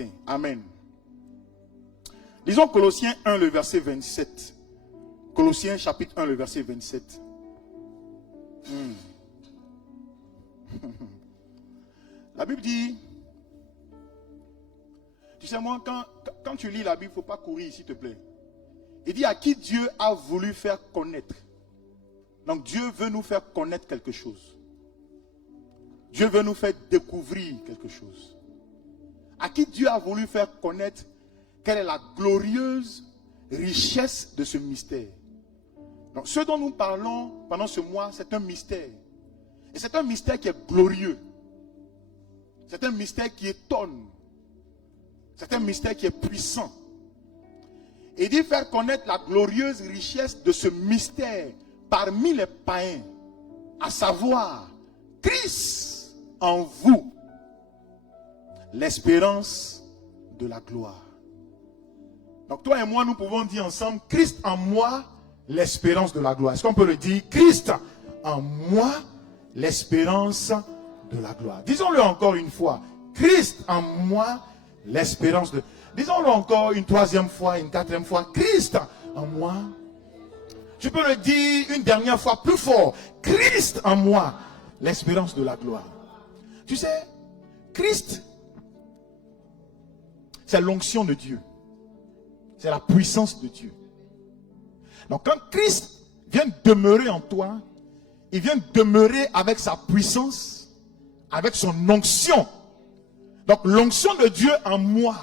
matin. Amen. Lisons Colossiens 1, le verset 27. Colossiens chapitre 1, le verset 27. La Bible dit, tu sais moi, quand tu lis la Bible, il ne faut pas courir, s'il te plaît. Il dit à qui Dieu a voulu faire connaître. Donc Dieu veut nous faire connaître quelque chose. Dieu veut nous faire découvrir quelque chose. À qui Dieu a voulu faire connaître quelle est la glorieuse richesse de ce mystère. Donc ce dont nous parlons pendant ce mois, c'est un mystère. Et c'est un mystère qui est glorieux. C'est un mystère qui étonne. C'est un mystère qui est puissant. Et il dit faire connaître la glorieuse richesse de ce mystère parmi les païens, à savoir Christ en vous, l'espérance de la gloire. Donc toi et moi, nous pouvons dire ensemble, Christ en moi, l'espérance de la gloire. Est-ce qu'on peut le dire? Christ en moi, l'espérance de la gloire. Disons-le encore une fois. Christ en moi, l'espérance de... Disons-le encore une troisième fois, une quatrième fois. Christ en moi. Je peux le dire une dernière fois plus fort. Christ en moi, l'espérance de la gloire. Tu sais, Christ, c'est l'onction de Dieu. C'est la puissance de Dieu. Donc quand Christ vient demeurer en toi, il vient demeurer avec sa puissance, avec son onction. Donc l'onction de Dieu en moi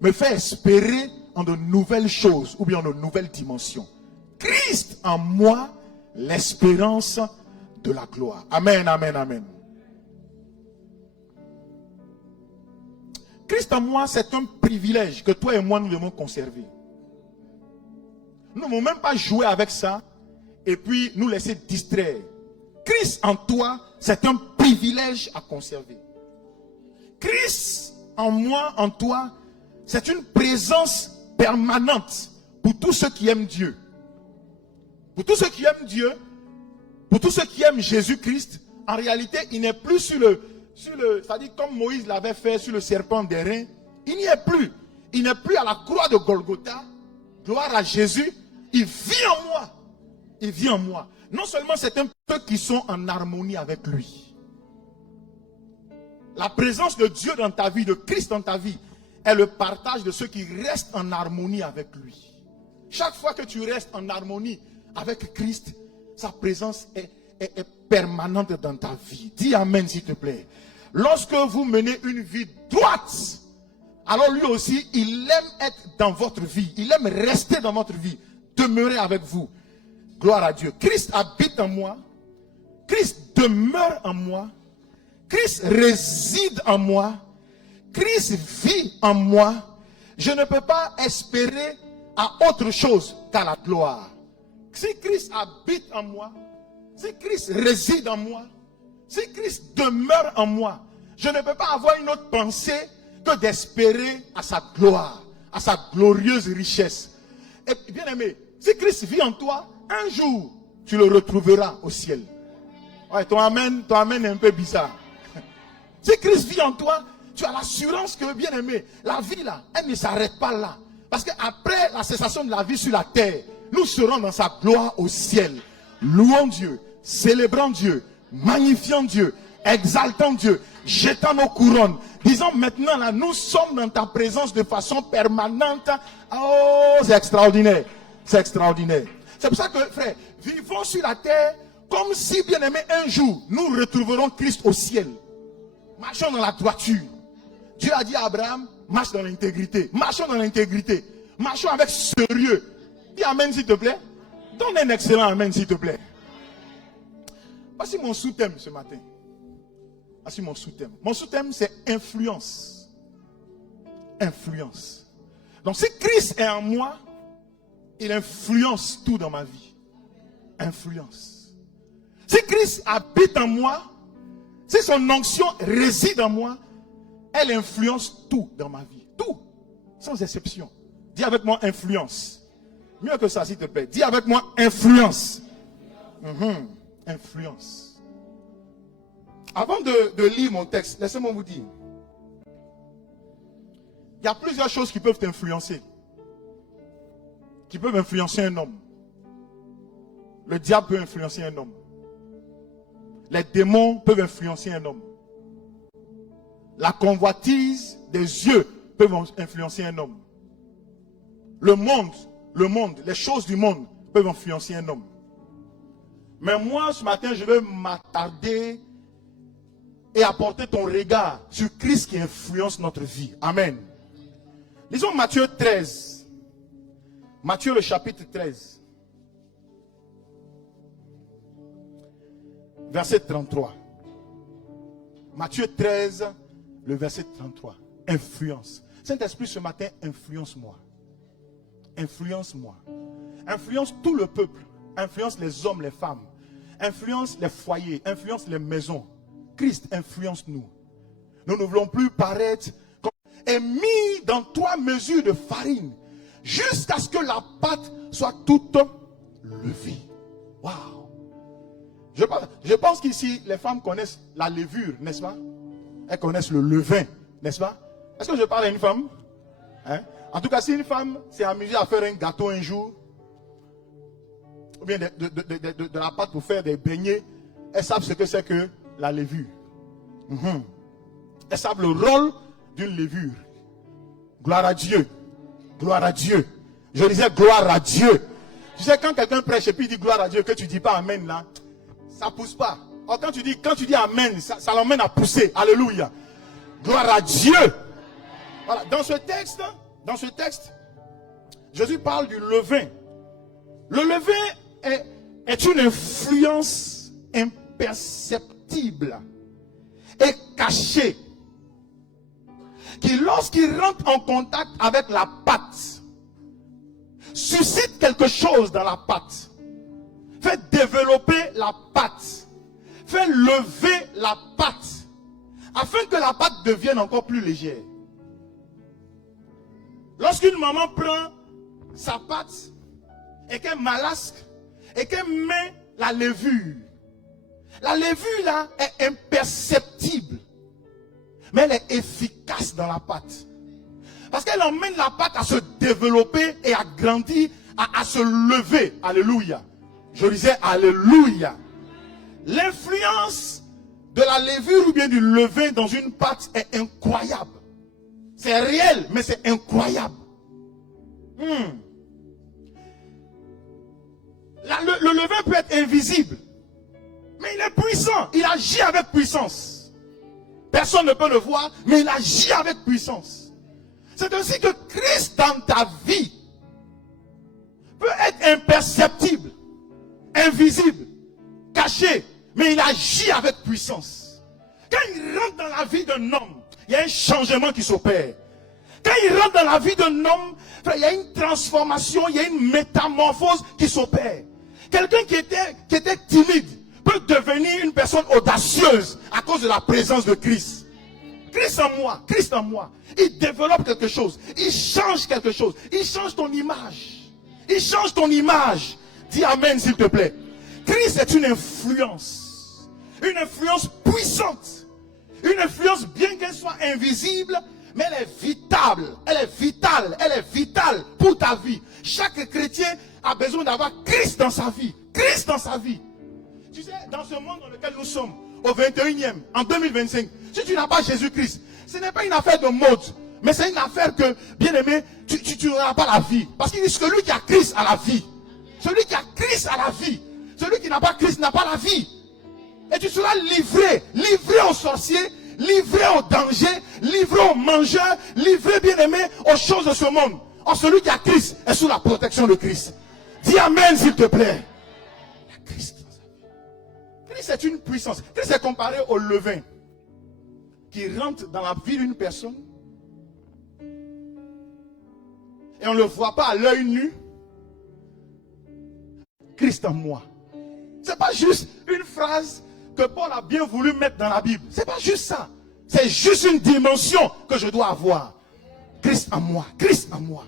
me fait espérer en de nouvelles choses ou bien en de nouvelles dimensions. Christ en moi, l'espérance de la gloire. Amen, amen, amen. Christ en moi, c'est un privilège que toi et moi nous devons conserver. Nous ne devons même pas jouer avec ça et puis nous laisser distraire. Christ en toi, c'est un privilège à conserver. Christ en moi, en toi, c'est une présence permanente pour tous ceux qui aiment Dieu. Pour tous ceux qui aiment Dieu, pour tous ceux qui aiment Jésus-Christ, en réalité, il n'est plus c'est-à-dire comme Moïse l'avait fait sur le serpent d'airain, il n'y est plus. Il n'est plus à la croix de Golgotha. Gloire à Jésus. Il vit en moi. Il vit en moi. Non seulement c'est un peu qui sont en harmonie avec lui. La présence de Dieu dans ta vie, de Christ dans ta vie, est le partage de ceux qui restent en harmonie avec lui. Chaque fois que tu restes en harmonie avec Christ, sa présence est permanente dans ta vie. Dis Amen s'il te plaît. Lorsque vous menez une vie droite, alors lui aussi, il aime être dans votre vie. Il aime rester dans votre vie. Demeurer avec vous. Gloire à Dieu. Christ habite en moi. Christ demeure en moi. Christ réside en moi. Christ vit en moi. Je ne peux pas espérer à autre chose qu'à la gloire. Si Christ habite en moi, si Christ réside en moi, si Christ demeure en moi, je ne peux pas avoir une autre pensée que d'espérer à sa gloire, à sa glorieuse richesse. Et bien aimé, si Christ vit en toi, un jour, tu le retrouveras au ciel. Ouais, ton amen est un peu bizarre. Si Christ vit en toi, tu as l'assurance que, bien aimé, la vie là, elle ne s'arrête pas là. Parce qu'après la cessation de la vie sur la terre, nous serons dans sa gloire au ciel. Louons Dieu, célébrant Dieu, magnifiant Dieu, exaltant Dieu, jetant nos couronnes. Disons maintenant là, nous sommes dans ta présence de façon permanente. Oh, c'est extraordinaire. C'est extraordinaire. C'est pour ça que, frère, vivons sur la terre comme si, bien aimé, un jour, nous retrouverons Christ au ciel. Marchons dans la droiture. Dieu a dit à Abraham, marche dans l'intégrité. Marchons dans l'intégrité. Marchons avec sérieux. Dis amen s'il te plaît. Donne un excellent amen s'il te plaît. Voici mon sous-thème ce matin. Voici mon sous-thème. Mon sous-thème c'est influence. Influence. Donc si Christ est en moi, il influence tout dans ma vie. Influence. Si Christ habite en moi, si son onction réside en moi, elle influence tout dans ma vie. Tout. Sans exception. Dis avec moi influence. Mieux que ça s'il te plaît. Dis avec moi influence. Influence. Avant de lire mon texte, laissez-moi vous dire. Il y a plusieurs choses qui peuvent t'influencer. Qui peuvent influencer un homme. Le diable peut influencer un homme. Les démons peuvent influencer un homme. La convoitise des yeux peuvent influencer un homme. Le monde, les choses du monde peuvent influencer un homme. Mais moi, ce matin, je vais m'attarder et apporter ton regard sur Christ qui influence notre vie. Amen. Lisons Matthieu 13. Matthieu le chapitre 13. Verset 33. Matthieu 13, le verset 33. Influence. Saint-Esprit, ce matin, influence-moi. Influence-moi. Influence tout le peuple. Influence les hommes, les femmes. Influence les foyers. Influence les maisons. Christ, influence-nous. Nous ne voulons plus paraître comme... Et mis dans 3 mesures de farine, jusqu'à ce que la pâte soit toute levée. Waouh! Je pense qu'ici, les femmes connaissent la levure, n'est-ce pas? Elles connaissent le levain, n'est-ce pas? Est-ce que je parle à une femme? Hein? En tout cas, si une femme s'est amusée à faire un gâteau un jour, ou bien de la pâte pour faire des beignets, elles savent ce que c'est que la levure. Elles savent le rôle d'une levure. Gloire à Dieu. Gloire à Dieu. Je disais gloire à Dieu. Tu sais, quand quelqu'un prêche et puis il dit gloire à Dieu, que tu ne dis pas amen là, ça ne pousse pas. Or, quand tu dis amen, ça l'emmène à pousser. Alléluia. Gloire à Dieu. Voilà. Dans ce texte, Jésus parle du levain. Le levain est une influence imperceptible et cachée qui, lorsqu'il rentre en contact avec la pâte, suscite quelque chose dans la pâte, fait développer la pâte, fait lever la pâte, afin que la pâte devienne encore plus légère. Lorsqu'une maman prend sa pâte et qu'elle malasque et qu'elle met la levure là est imperceptible, mais elle est efficace dans la pâte. Parce qu'elle emmène la pâte à se développer et à grandir, à se lever. Alléluia. Je disais alléluia. L'influence de la levure ou bien du levain dans une pâte est incroyable. C'est réel, mais c'est incroyable. Le levain peut être invisible, mais il est puissant. Il agit avec puissance. Personne ne peut le voir, mais il agit avec puissance. C'est ainsi que Christ dans ta vie peut être imperceptible, invisible, caché, mais il agit avec puissance. Quand il rentre dans la vie d'un homme, il y a un changement qui s'opère. Quand il rentre dans la vie d'un homme, il y a une transformation, il y a une métamorphose qui s'opère. Quelqu'un qui était timide peut devenir une personne audacieuse à cause de la présence de Christ. Christ en moi, il développe quelque chose, il change quelque chose, il change ton image. Il change ton image. Dis amen s'il te plaît. Christ est une influence puissante, une influence bien qu'elle soit invisible, mais elle est vitale pour ta vie. Chaque chrétien a besoin d'avoir Christ dans sa vie. Christ dans sa vie. Tu sais, dans ce monde dans lequel nous sommes, au 21e, en 2025, si tu n'as pas Jésus-Christ, ce n'est pas une affaire de mode, mais c'est une affaire que, bien aimé, tu n'auras pas la vie. Parce qu'il dit celui qui a Christ a la vie. Celui qui a Christ a la vie. Celui qui n'a pas Christ n'a pas la vie. Et tu seras livré aux sorciers, livré au danger, livré aux mangeurs, livré, bien aimé, aux choses de ce monde. Or, celui qui a Christ est sous la protection de Christ. Dis amen s'il te plaît. Il y a Christ dans sa vie. Christ est une puissance. Christ est comparé au levain qui rentre dans la vie d'une personne et on ne le voit pas à l'œil nu. Christ en moi. C'est pas juste une phrase que Paul a bien voulu mettre dans la Bible. C'est pas juste ça. C'est juste une dimension que je dois avoir. Christ en moi. Christ en moi.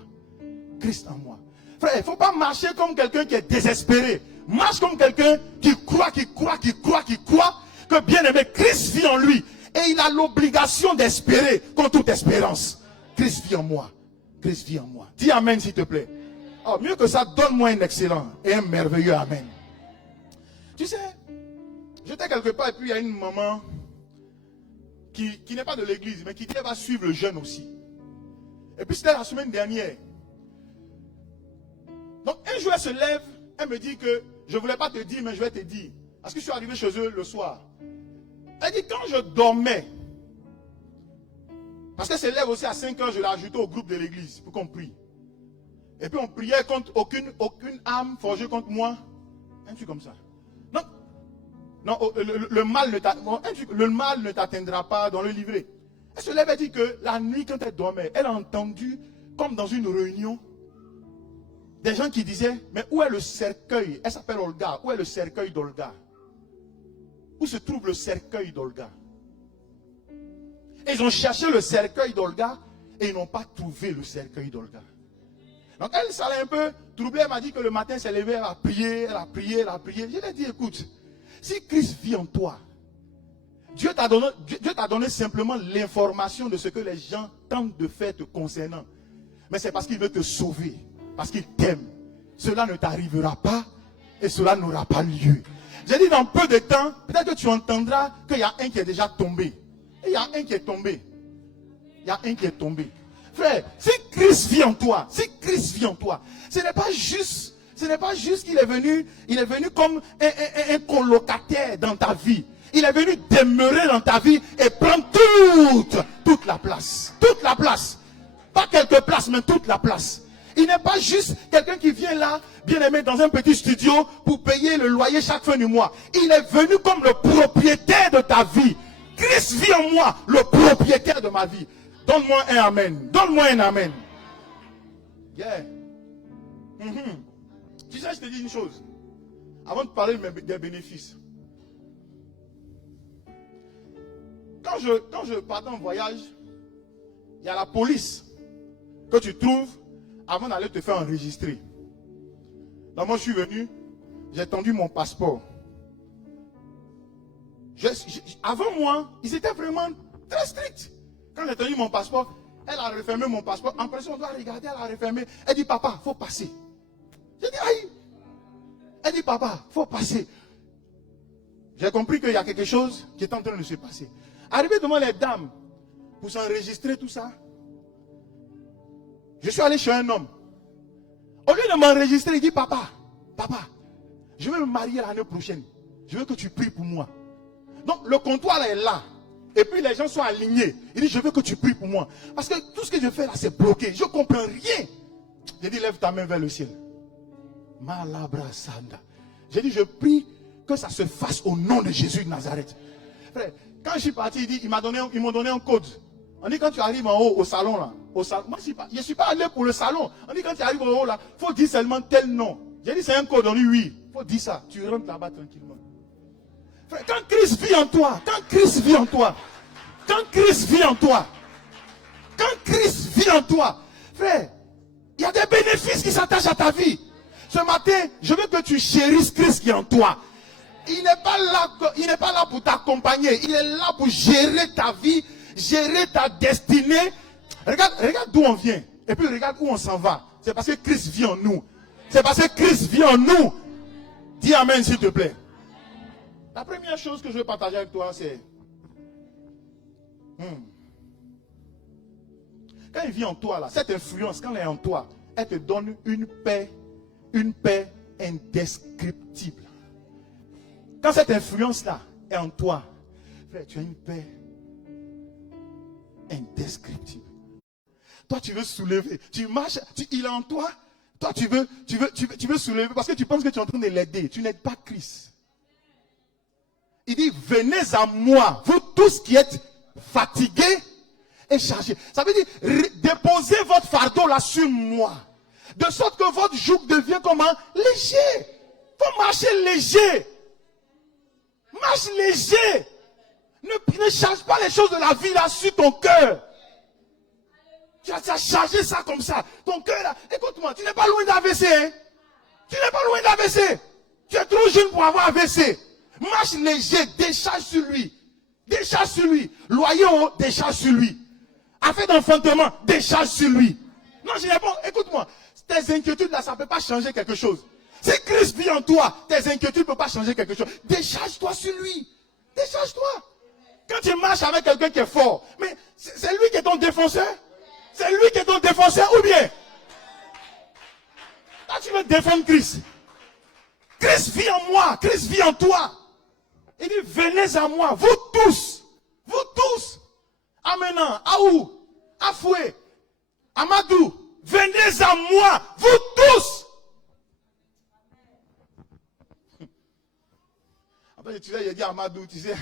Christ en moi. Frère, il ne faut pas marcher comme quelqu'un qui est désespéré. Marche comme quelqu'un qui croit que bien aimé Christ vit en lui. Et il a l'obligation d'espérer contre toute espérance. Christ vit en moi. Christ vit en moi. Dis amen s'il te plaît. Oh, mieux que ça, donne-moi un excellent et un merveilleux amen. Tu sais, j'étais quelque part et puis il y a une maman qui n'est pas de l'église, mais qui dit qu'elle va suivre le jeûne aussi. Et puis c'était la semaine dernière. Donc un jour elle se lève, elle me dit que je ne voulais pas te dire, mais je vais te dire. Parce que je suis arrivé chez eux le soir. Elle dit quand je dormais, parce qu'elle se lève aussi à 5 heures, je l'ai ajouté au groupe de l'église pour qu'on prie. Et puis on priait contre aucune âme forgée contre moi. Un truc comme ça. Non, le mal ne t'atteindra pas dans le livret. Elle se lève et dit que la nuit, quand elle dormait, elle a entendu, comme dans une réunion, des gens qui disaient, mais où est le cercueil? Elle s'appelle Olga. Où est le cercueil d'Olga? Où se trouve le cercueil d'Olga? Et ils ont cherché le cercueil d'Olga et ils n'ont pas trouvé le cercueil d'Olga. Donc elle, ça l'a un peu troublée. Elle m'a dit que le matin, elle s'est levée, elle a prié, elle a prié, elle a prié. Je lui ai dit, écoute, si Christ vit en toi, Dieu t'a donné simplement l'information de ce que les gens tentent de faire te concernant. Mais c'est parce qu'il veut te sauver, parce qu'il t'aime. Cela ne t'arrivera pas et cela n'aura pas lieu. J'ai dit dans peu de temps, peut-être que tu entendras qu'il y a un qui est déjà tombé. Et il y a un qui est tombé. Il y a un qui est tombé. Frère, si Christ vit en toi, ce n'est pas juste qu'il est venu comme un colocataire dans ta vie. Il est venu demeurer dans ta vie et prendre toute la place. Toute la place. Pas quelques places, mais toute la place. Il n'est pas juste quelqu'un qui vient là, bien aimé, dans un petit studio pour payer le loyer chaque fin du mois. Il est venu comme le propriétaire de ta vie. Christ vit en moi, le propriétaire de ma vie. Donne-moi un amen. Donne-moi un amen. Yeah. Tu sais, je te dis une chose. Avant de parler des bénéfices. Quand je partais en voyage, il y a la police que tu trouves avant d'aller te faire enregistrer. Donc moi je suis venu, j'ai tendu mon passeport. Avant moi, ils étaient vraiment très stricts. Quand j'ai tenu mon passeport, elle a refermé mon passeport. En plus, on doit regarder, elle a refermé. Elle dit, papa, il faut passer. J'ai dit, aïe. Elle dit, papa, il faut passer. J'ai compris qu'il y a quelque chose qui est en train de se passer. Arrivé devant les dames, pour s'enregistrer tout ça, je suis allé chez un homme. Au lieu de m'enregistrer, il dit, papa, je vais me marier l'année prochaine. Je veux que tu pries pour moi. Donc le comptoir est là. Et puis les gens sont alignés. Il dit, je veux que tu pries pour moi. Parce que tout ce que je fais là, c'est bloqué. Je ne comprends rien. J'ai dit, lève ta main vers le ciel. Malabra Sanda. J'ai dit, je prie que ça se fasse au nom de Jésus de Nazareth. Frère, quand je suis parti, ils m'ont donné un code. On dit, quand tu arrives en haut, au salon là. Moi, je ne suis pas allé pour le salon. On dit, quand tu arrives en haut là, il faut dire seulement tel nom. J'ai dit, c'est un code. On dit, oui. Il faut dire ça. Tu rentres là-bas tranquillement. Frère, quand Christ vit en toi, frère, il y a des bénéfices qui s'attachent à ta vie. Ce matin, je veux que tu chérisses Christ qui est en toi. Il n'est pas là pour t'accompagner. Il est là pour gérer ta vie, gérer ta destinée. Regarde d'où on vient. Et puis regarde où on s'en va. C'est parce que Christ vit en nous. Dis amen s'il te plaît. La première chose que je veux partager avec toi, c'est... Quand il vit en toi, là, cette influence, quand elle est en toi, elle te donne une paix indescriptible. Quand cette influence-là est en toi, frère, tu as une paix indescriptible. Toi, tu veux soulever, tu marches, il est en toi. Toi, tu veux soulever parce que tu penses que tu es en train de l'aider. Tu n'aides pas Christ. Il dit, venez à moi, vous tous qui êtes fatigués et chargés. Ça veut dire, déposez votre fardeau là sur moi. De sorte que votre joug devient comment? Léger. Il faut marcher léger. Marche léger. Ne charge pas les choses de la vie là sur ton cœur. Tu as chargé ça comme ça. Ton cœur là, écoute-moi, tu n'es pas loin d'AVC. Hein? Tu n'es pas loin d'AVC. Tu es trop jeune pour avoir AVC. Marche léger, décharge sur lui. Décharge sur lui. Loyer haut, décharge sur lui. afin d'enfantement, décharge sur lui. Non, je réponds, écoute-moi, tes inquiétudes là, ça ne peut pas changer quelque chose. Si Christ vit en toi, tes inquiétudes ne peuvent pas changer quelque chose. Décharge-toi sur lui. Décharge-toi. Quand tu marches avec quelqu'un qui est fort, mais c'est lui qui est ton défenseur. C'est lui qui est ton défenseur ou bien? Là, tu veux défendre Christ. Christ vit en moi, Christ vit en toi. Il dit, venez à moi, vous tous, Amenan, Aou, Afoué, Amadou, venez à moi, vous tous. Après, tu sais, il a dit Amadou, tu sais.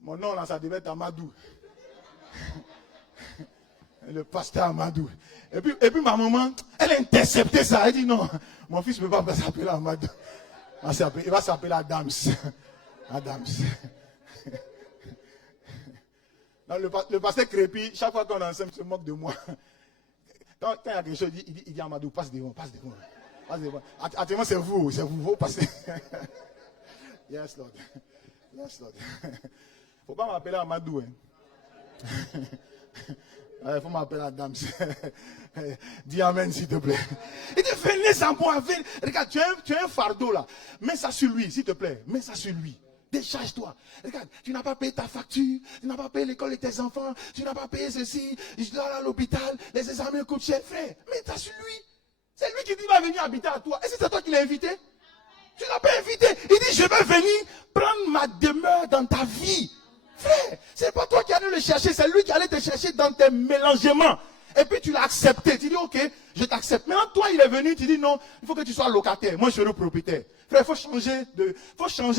Mon nom là, ça devait être Amadou. Le pasteur Amadou. Et puis ma maman, elle a intercepté ça. Elle dit non, mon fils ne peut pas s'appeler Amadou. Il va s'appeler Adams. Adams. Non, le pasteur Crépi, chaque fois qu'on est ensemble, il se moque de moi. Quand il y a quelque chose, il dit Amadou, passe devant, passe devant. Passe devant. Actuellement, c'est vous passez. Yes, Lord. Yes, Lord. Il ne faut pas m'appeler Amadou. Il faut m'appeler Adams. Dis Amen, s'il te plaît. Il dit, venez à moi. Regarde, tu as un fardeau là. Mets ça sur lui, s'il te plaît. Mets ça sur lui. Décharge-toi. Regarde, tu n'as pas payé ta facture. Tu n'as pas payé l'école de tes enfants. Tu n'as pas payé ceci. Je dois aller à l'hôpital. Les examens coûtent cher. Frère, mets ça sur lui. C'est lui qui dit, va venir habiter à toi. Et c'est toi qui l'as invité? Tu ne l'as pas invité. Il dit, je vais venir prendre ma demeure dans ta vie. Frère, c'est pas toi qui allais le chercher, c'est lui qui allait te chercher dans tes mélangements. Et puis tu l'as accepté. Tu dis, ok, je t'accepte. Maintenant, toi, il est venu, tu dis, non, il faut que tu sois locataire. Moi, je serai propriétaire. Frère, il faut changer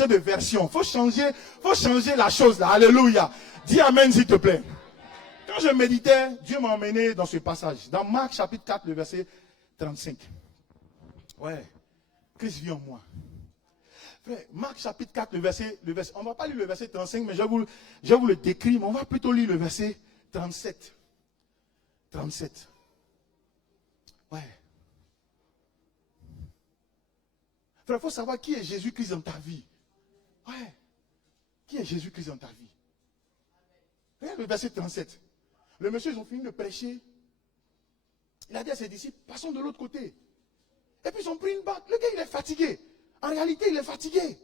de version. Il faut changer la chose là. Alléluia. Dis Amen, s'il te plaît. Quand je méditais, Dieu m'a emmené dans ce passage. Dans Marc, chapitre 4, le verset 35. Ouais. Christ vit en moi. Frère, Marc chapitre 4, le verset, on ne va pas lire le verset 35, mais je vais vous le décrire, mais on va plutôt lire le verset 37. 37. Ouais. Frère, il faut savoir qui est Jésus-Christ dans ta vie. Ouais. Qui est Jésus-Christ dans ta vie? Regarde le verset 37. Le monsieur, ils ont fini de prêcher. Il a dit à ses disciples, passons de l'autre côté. Et puis ils ont pris une barque. Le gars, il est fatigué. En réalité, il est fatigué.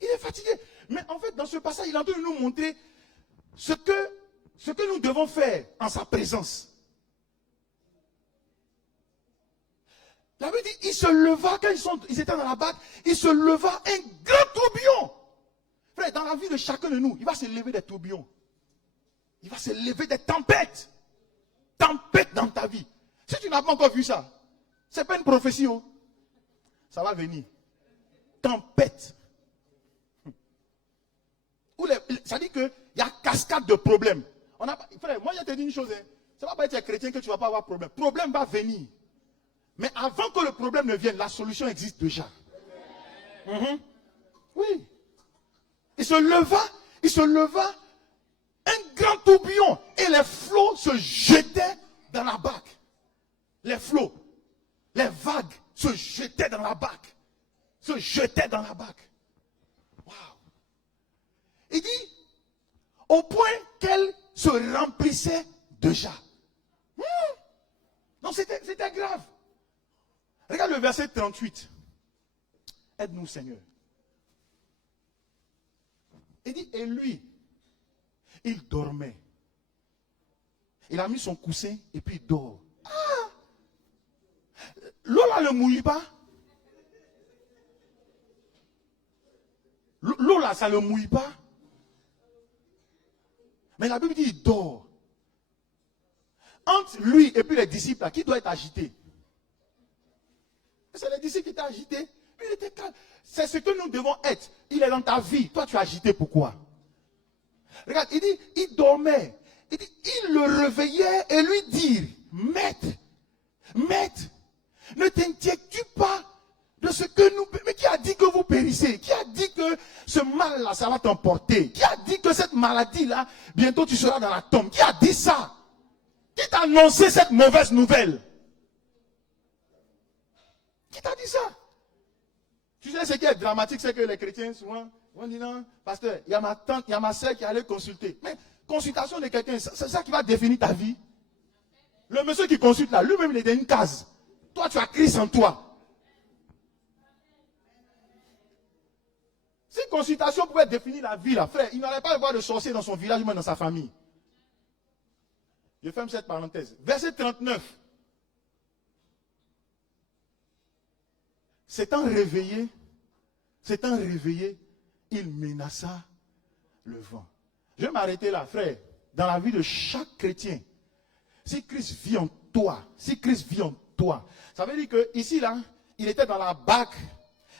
Il est fatigué. Mais en fait, dans ce passage, il est en train de nous montrer ce que nous devons faire en sa présence. La Bible dit, il se leva, quand ils étaient dans la barque, il se leva un grand tourbillon. Frère, dans la vie de chacun de nous, il va se lever des tourbillons. Il va se lever des tempêtes. Tempêtes dans ta vie. Si tu n'as pas encore vu ça, ce n'est pas une prophétie. Oh. Ça va venir. Tempête. Ça dit qu'il y a cascade de problèmes. Frère, moi je te dis une chose. Hein. Ça ne va pas être chrétien que tu ne vas pas avoir de problème. Le problème va venir. Mais avant que le problème ne vienne, la solution existe déjà. Oui. Il se leva un grand tourbillon. Et les flots se jetaient dans la barque. Les flots, les vagues se jetaient dans la barque. Waouh. Il dit, au point qu'elle se remplissait déjà. Donc c'était grave. Regarde le verset 38. Aide-nous, Seigneur. Il dit, et lui, il dormait. Il a mis son coussin et puis il dort. Ah! L'eau là ne mouille pas. L'eau là, ça ne mouille pas. Mais la Bible dit, il dort. Entre lui et puis les disciples, là, qui doit être agité? C'est les disciples qui étaient agités. Lui, il était calme. C'est ce que nous devons être. Il est dans ta vie. Toi, tu es agité. Pourquoi? Regarde, il dit, il dormait. Il dit, il le réveillait et lui dit, Maître, ne t'inquiètes-tu pas de ce que nous... Mais qui a dit que vous périssez? Qui a dit que ce mal-là, ça va t'emporter? Qui a dit que cette maladie-là, bientôt tu seras dans la tombe? Qui a dit ça? Qui t'a annoncé cette mauvaise nouvelle? Qui t'a dit ça? Tu sais ce qui est dramatique, c'est que les chrétiens, souvent, vont dire non, pasteur, il y a ma tante, il y a ma soeur qui allait consulter. Mais consultation de quelqu'un, c'est ça qui va définir ta vie. Le monsieur qui consulte là, lui-même il est dans une case. Toi, tu as Christ en toi. Si consultation pouvait définir la vie, là, frère, il n'allait pas avoir de sorcier dans son village, même dans sa famille. Je ferme cette parenthèse. Verset 39. S'étant réveillé, il menaça le vent. Je vais m'arrêter là, frère. Dans la vie de chaque chrétien, si Christ vit en toi, ça veut dire que ici, là, il était dans la barque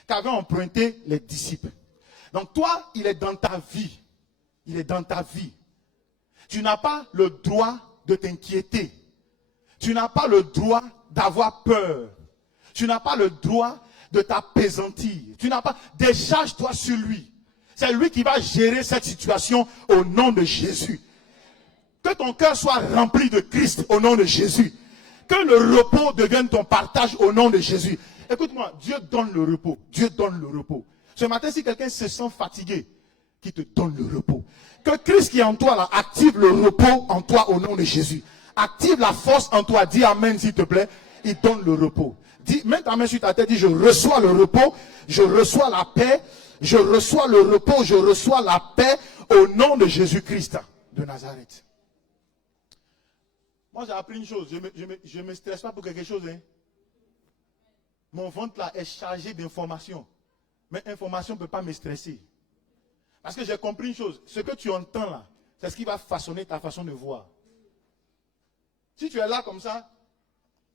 qu'avaient emprunté les disciples. Donc toi, il est dans ta vie. Il est dans ta vie. Tu n'as pas le droit de t'inquiéter. Tu n'as pas le droit d'avoir peur. Tu n'as pas le droit de t'apaisantir. Tu n'as pas... Décharge-toi sur lui. C'est lui qui va gérer cette situation au nom de Jésus. Que ton cœur soit rempli de Christ au nom de Jésus. Que le repos devienne ton partage au nom de Jésus. Écoute-moi, Dieu donne le repos. Dieu donne le repos. Ce matin, si quelqu'un se sent fatigué, qu'il te donne le repos. Que Christ qui est en toi, là, active le repos en toi au nom de Jésus. Active la force en toi. Dis Amen, s'il te plaît. Il donne le repos. Dis, mets ta main sur ta tête, dis, je reçois le repos, je reçois la paix, je reçois le repos, je reçois la paix au nom de Jésus-Christ de Nazareth. Moi, j'ai appris une chose, je ne me stresse pas pour quelque chose. Hein. Mon ventre là est chargé d'informations. Mais l'information ne peut pas me stresser. Parce que j'ai compris une chose. Ce que tu entends là, c'est ce qui va façonner ta façon de voir. Si tu es là comme ça,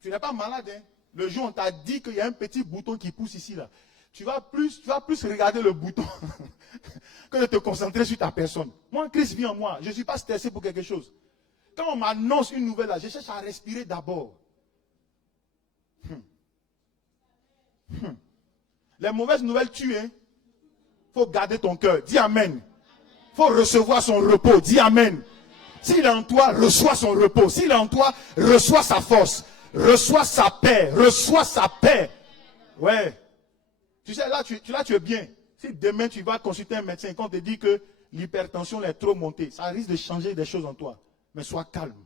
tu n'es pas malade. Hein. Le jour où on t'a dit qu'il y a un petit bouton qui pousse ici là, tu vas plus regarder le bouton que de te concentrer sur ta personne. Moi, Christ vit en moi. Je ne suis pas stressé pour quelque chose. Quand on m'annonce une nouvelle là, je cherche à respirer d'abord. Les mauvaises nouvelles tuent. Il faut garder ton cœur. Dis Amen. Il faut recevoir son repos. Dis Amen. S'il est en toi, reçois son repos. S'il est en toi, reçois sa force. Reçois sa paix. Reçois sa paix. Ouais. Tu sais, là, tu es bien. Si demain, tu vas consulter un médecin et qu'on te dit que l'hypertension est trop montée, ça risque de changer des choses en toi. Mais sois calme.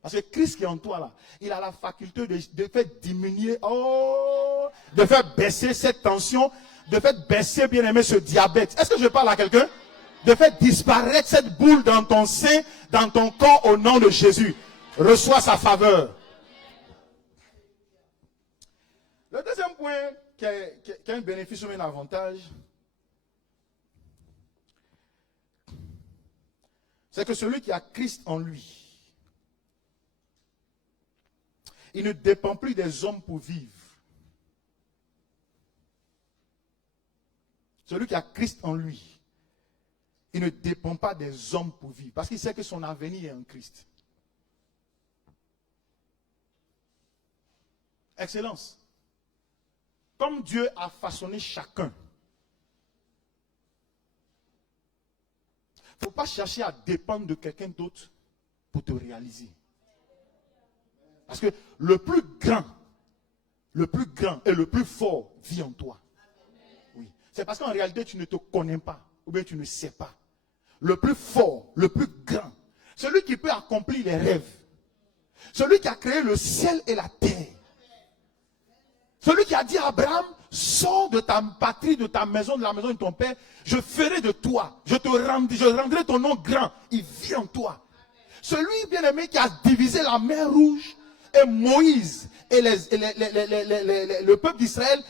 Parce que Christ qui est en toi, là, il a la faculté de faire diminuer, de faire baisser cette tension, de faire baisser, bien aimé, ce diabète. Est-ce que je parle à quelqu'un? De faire disparaître cette boule dans ton sein, dans ton corps, au nom de Jésus. Reçois sa faveur. Le deuxième point qui a un bénéfice ou un avantage, c'est que celui qui a Christ en lui, il ne dépend plus des hommes pour vivre. Celui qui a Christ en lui, il ne dépend pas des hommes pour vivre. Parce qu'il sait que son avenir est en Christ. Excellence. Comme Dieu a façonné chacun, il ne faut pas chercher à dépendre de quelqu'un d'autre pour te réaliser. Parce que le plus grand et le plus fort vit en toi. Oui. C'est parce qu'en réalité, tu ne te connais pas, ou bien tu ne sais pas. Le plus fort, le plus grand, celui qui peut accomplir les rêves, celui qui a créé le ciel et la terre, celui qui a dit à Abraham, sors de ta patrie, de ta maison, de la maison de ton père, je ferai de toi, je rendrai ton nom grand, il vit en toi. Celui, bien aimé, qui a divisé la mer Rouge, et Moïse et le peuple d'Israël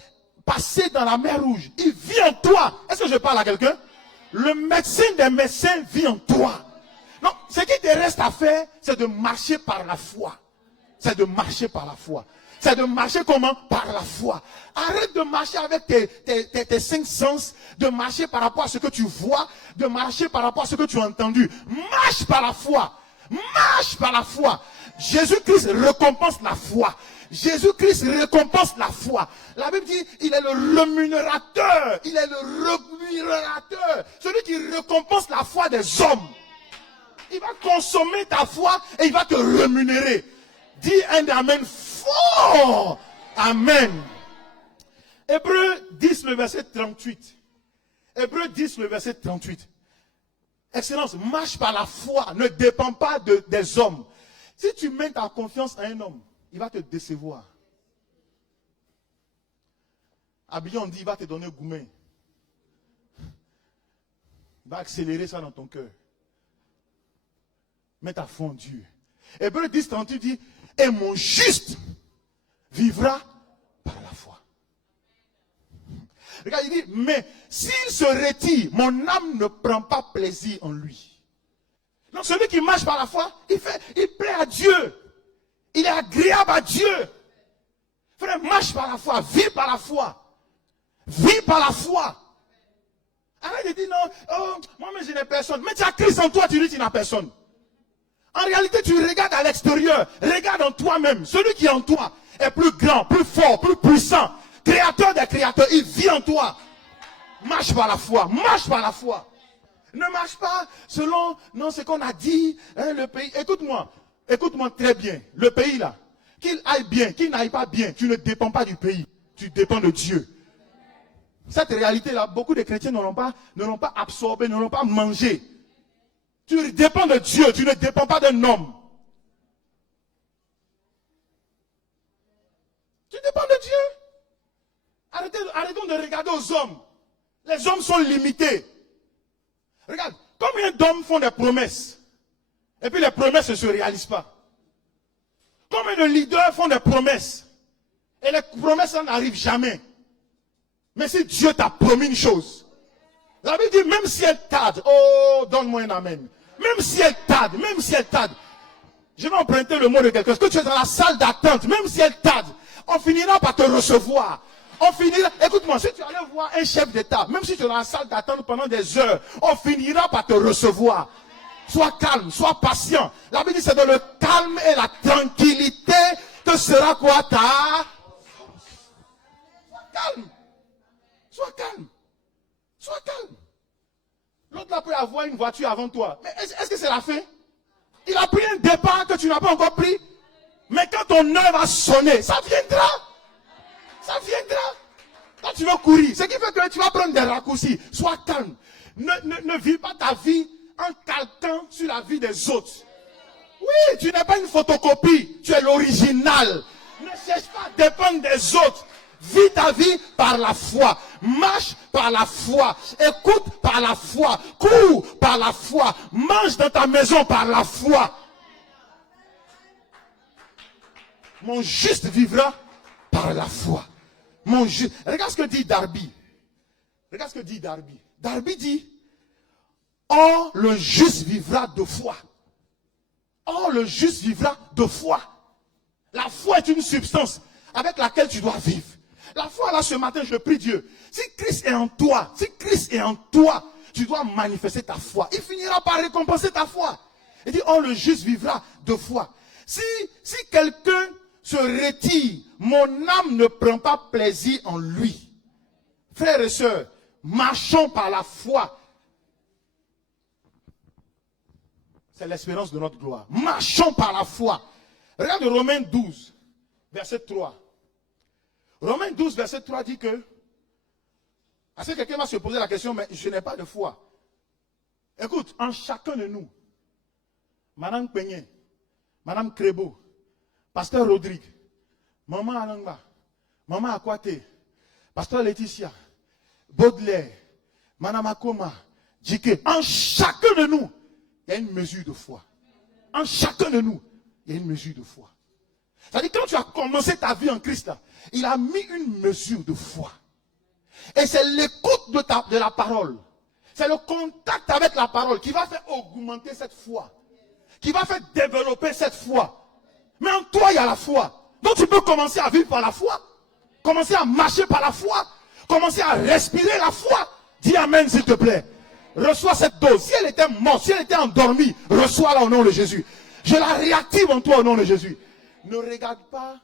passaient dans la mer Rouge. Il vit en toi. Est-ce que je parle à quelqu'un? Le médecin des médecins vit en toi. Non, ce qui te reste à faire, c'est de marcher par la foi. C'est de marcher par la foi. C'est de marcher comment? Par la foi. Arrête de marcher avec tes cinq sens, de marcher par rapport à ce que tu vois, de marcher par rapport à ce que tu as entendu. Marche par la foi. Marche par la foi. Jésus-Christ récompense la foi. Jésus-Christ récompense la foi. La Bible dit, il est le rémunérateur. Il est le rémunérateur. Celui qui récompense la foi des hommes. Il va consommer ta foi et il va te rémunérer. Dis un amen fort. Amen. Hébreux 10, le verset 38. Hébreux 10, le verset 38. Excellence, marche par la foi, ne dépend pas des hommes. Si tu mets ta confiance en un homme, il va te décevoir. Abidjan dit, il va te donner gourmet. Il va accélérer ça dans ton cœur. Mets ta foi en Dieu. Hébreux 10, 38 dit, et mon juste vivra par la foi. Regarde, il dit, mais s'il se retire, mon âme ne prend pas plaisir en lui. Donc celui qui marche par la foi, il plaît à Dieu. Il est agréable à Dieu. Frère, marche par la foi, vis par la foi. Vis par la foi. Arrête de dire non, oh, moi-même je n'ai personne. Mais tu as Christ en toi, tu dis que tu n'as personne. En réalité, tu regardes à l'extérieur, regarde en toi-même. Celui qui est en toi est plus grand, plus fort, plus puissant. Créateur des créateurs, il vit en toi. Marche par la foi, marche par la foi. Ne marche pas selon ce qu'on a dit, hein, le pays. Écoute-moi très bien. Le pays là, qu'il aille bien, qu'il n'aille pas bien, tu ne dépends pas du pays, tu dépends de Dieu. Cette réalité-là, beaucoup de chrétiens ne l'ont pas absorbé, ne l'ont pas mangé. Tu dépends de Dieu, tu ne dépends pas d'un homme. Tu dépends de Dieu. Arrêtons de regarder aux hommes. Les hommes sont limités. Regarde, combien d'hommes font des promesses et puis les promesses ne se réalisent pas. Combien de leaders font des promesses et les promesses n'arrivent jamais. Mais si Dieu t'a promis une chose, la Bible dit même si elle tarde, oh, donne-moi un amen. Même si elle tarde, je vais emprunter le mot de quelqu'un. Est-ce que tu es dans la salle d'attente, même si elle tarde, on finira par te recevoir. Écoute-moi, si tu allais voir un chef d'État, même si tu es dans la salle d'attente pendant des heures, on finira par te recevoir. Sois calme, sois patient. La Bible dit c'est dans le calme et la tranquillité que sera quoi ta... Sois calme. Sois calme. Sois calme. L'autre là peut avoir une voiture avant toi. Mais est-ce que c'est la fin? Il a pris un départ que tu n'as pas encore pris. Mais quand ton heure va sonner, ça viendra. Ça viendra. Quand tu vas courir, ce qui fait que tu vas prendre des raccourcis. Sois calme. Ne vis pas ta vie en calquant sur la vie des autres. Oui, tu n'es pas une photocopie. Tu es l'original. Ne cherche pas à dépendre des autres. Vis ta vie par la foi. Marche par la foi. Écoute par la foi. Cours par la foi. Mange dans ta maison par la foi. Mon juste vivra par la foi. Mon juste. Regarde ce que dit Darby. Regarde ce que dit Darby. Darby dit, oh, le juste vivra de foi. Oh, le juste vivra de foi. La foi est une substance avec laquelle tu dois vivre. La foi, là, ce matin, je prie Dieu. Si Christ est en toi, tu dois manifester ta foi. Il finira par récompenser ta foi. Il dit, oh, le juste vivra de foi. Si quelqu'un se retire, mon âme ne prend pas plaisir en lui. Frères et sœurs, marchons par la foi. C'est l'espérance de notre gloire. Marchons par la foi. Regarde Romains 12, verset 3. Romains 12, verset 3 dit que, parce que quelqu'un va se poser la question, mais je n'ai pas de foi. Écoute, en chacun de nous, Madame Peigné, Madame Crébo, Pasteur Rodrigue, Maman Alangba, Maman Akwate, Pasteur Laetitia, Baudelaire, Madame Akoma, Djike, en chacun de nous, il y a une mesure de foi. En chacun de nous, il y a une mesure de foi. C'est-à-dire, quand tu as commencé ta vie en Christ, là, il a mis une mesure de foi. Et c'est l'écoute de la parole. C'est le contact avec la parole qui va faire augmenter cette foi. Qui va faire développer cette foi. Mais en toi, il y a la foi. Donc tu peux commencer à vivre par la foi. Commencer à marcher par la foi. Commencer à respirer la foi. Dis amen s'il te plaît. Reçois cette dose. Si elle était morte, si elle était endormie, reçois-la au nom de Jésus. Je la réactive en toi au nom de Jésus. Ne regarde pas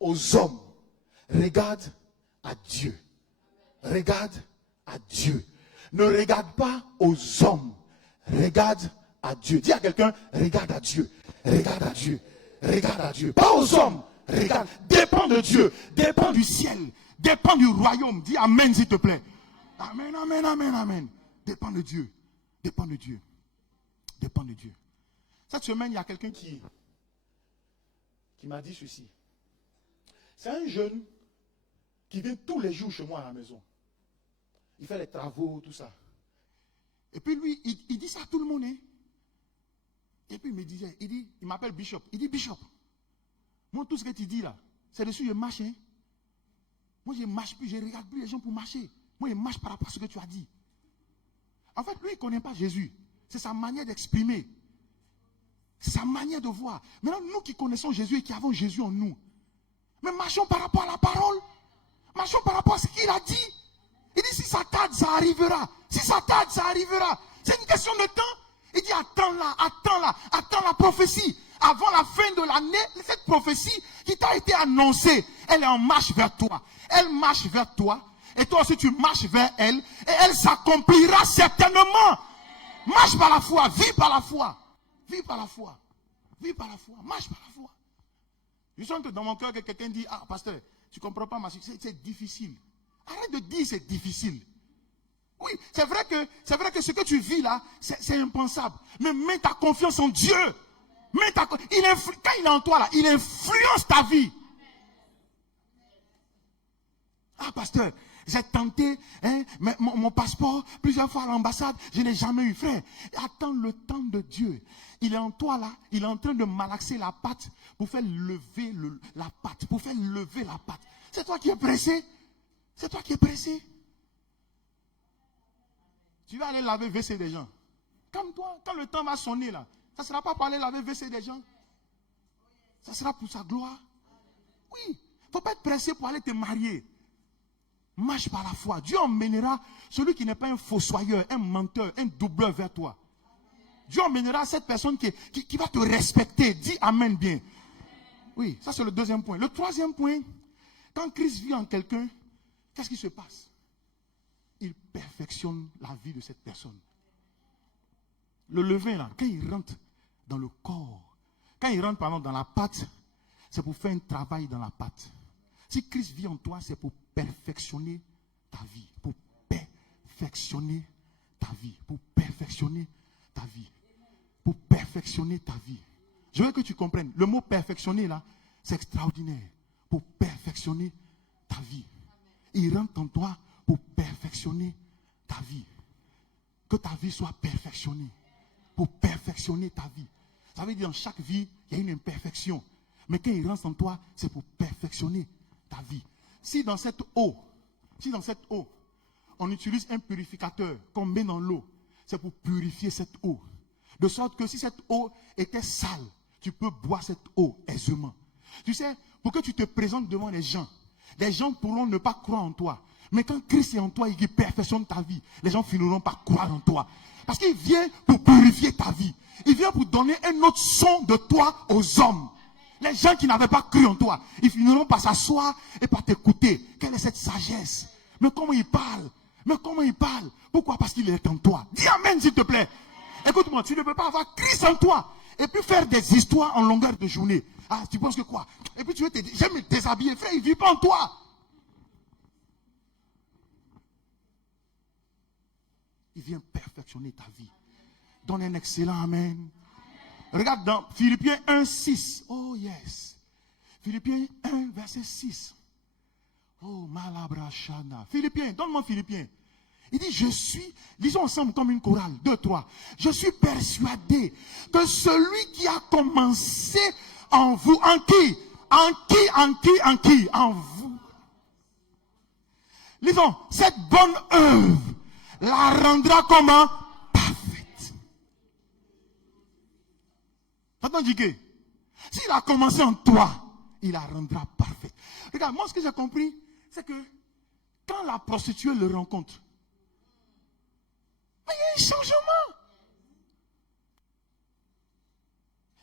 aux hommes. Regarde à Dieu. Regarde à Dieu. Ne regarde pas aux hommes. Regarde à Dieu. Dis à quelqu'un, regarde à Dieu. Regarde à Dieu. Regarde à Dieu. Pas aux hommes. Regarde. Dépends de Dieu. Dépends du ciel. Dépends du royaume. Dis amen s'il te plaît. Amen, amen, amen, amen. Dépends de Dieu. Dépends de Dieu. dépend de Dieu. Cette semaine, il y a quelqu'un qui m'a dit ceci. C'est un jeune qui vient tous les jours chez moi à la maison. Il fait les travaux, tout ça. Et puis lui, il dit ça à tout le monde. Hein. Et puis il me disait, il m'appelle Bishop. Il dit, Bishop, moi tout ce que tu dis là, c'est dessus je marche. Hein. Moi je ne marche plus, je ne regarde plus les gens pour marcher. Moi je marche par rapport à ce que tu as dit. En fait, lui, il ne connaît pas Jésus. C'est sa manière d'exprimer. C'est sa manière de voir. Maintenant, nous qui connaissons Jésus et qui avons Jésus en nous, mais marchons par rapport à la parole. Marchons par rapport à ce qu'il a dit. Il dit, si ça tarde, ça arrivera. Si ça tarde, ça arrivera. C'est une question de temps. Il dit, attends la prophétie. Avant la fin de l'année, cette prophétie qui t'a été annoncée, elle est en marche vers toi. Elle marche vers toi. Et toi aussi, tu marches vers elle. Et elle s'accomplira certainement. Marche par la foi. Vis par la foi. Vis par la foi. Vis par la foi. Marche par la foi. Je sens que dans mon cœur, que quelqu'un dit, ah, pasteur, tu ne comprends pas, c'est difficile. Arrête de dire c'est difficile. Oui, c'est vrai que ce que tu vis là, c'est impensable. Mais mets ta confiance en Dieu. Quand il est en toi là, il influence ta vie. Ah, pasteur, j'ai tenté mon passeport plusieurs fois à l'ambassade, je n'ai jamais eu. Frère, attends le temps de Dieu. Il est en toi là, il est en train de malaxer la patte pour faire lever la patte, pour faire lever la patte. C'est toi qui es pressé. C'est toi qui es pressé. Tu vas aller laver WC des gens. Calme-toi, quand le temps va sonner là, ça ne sera pas pour aller laver WC des gens. Ça sera pour sa gloire. Oui, il ne faut pas être pressé pour aller te marier. Marche par la foi. Dieu emmènera celui qui n'est pas un fossoyeur, un menteur, un doubleur vers toi. Dieu emmènera cette personne qui va te respecter. Dis amen bien. Oui, ça c'est le deuxième point. Le troisième point, quand Christ vit en quelqu'un, qu'est-ce qui se passe? Il perfectionne la vie de cette personne. Le levain là, quand il rentre dans le corps, quand il rentre dans la pâte, c'est pour faire un travail dans la pâte. Si Christ vit en toi, c'est pour perfectionner ta vie. Pour perfectionner ta vie. Pour perfectionner ta vie. Pour perfectionner ta vie. Je veux que tu comprennes. Le mot perfectionner là, c'est extraordinaire. Pour perfectionner ta vie. Il rentre en toi pour perfectionner ta vie. Que ta vie soit perfectionnée. Pour perfectionner ta vie. Ça veut dire dans chaque vie, il y a une imperfection. Mais quand il rentre en toi, c'est pour perfectionner ta vie. Si dans cette eau, on utilise un purificateur qu'on met dans l'eau, c'est pour purifier cette eau. De sorte que si cette eau était sale, tu peux boire cette eau aisément. Tu sais, pour que tu te présentes devant les gens pourront ne pas croire en toi. Mais quand Christ est en toi et qu'il perfectionne ta vie, les gens finiront par croire en toi. Parce qu'il vient pour purifier ta vie. Il vient pour donner un autre son de toi aux hommes. Les gens qui n'avaient pas cru en toi, ils finiront par s'asseoir et par t'écouter. Quelle est cette sagesse? Mais comment il parle? Pourquoi? Parce qu'il est en toi. Dis amen s'il te plaît. Écoute-moi, tu ne peux pas avoir Christ en toi et puis faire des histoires en longueur de journée. Ah, tu penses que quoi? Et puis tu veux j'aime me déshabiller. Frère, il ne vit pas en toi. Il vient perfectionner ta vie. Donne un excellent amen. Regarde dans Philippiens 1, 6. Oh yes. Philippiens 1, verset 6. Oh, malabrachana. Philippiens, donne-moi Philippiens. Il dit, lisons ensemble comme une chorale. 2, 3. Je suis persuadé que celui qui a commencé en vous, en qui? En vous. Lisons, cette bonne œuvre la rendra comment? Parfaite. T'entends dire? S'il a commencé en toi, il la rendra parfaite. Regarde, moi ce que j'ai compris, c'est que quand la prostituée le rencontre, il y a un changement.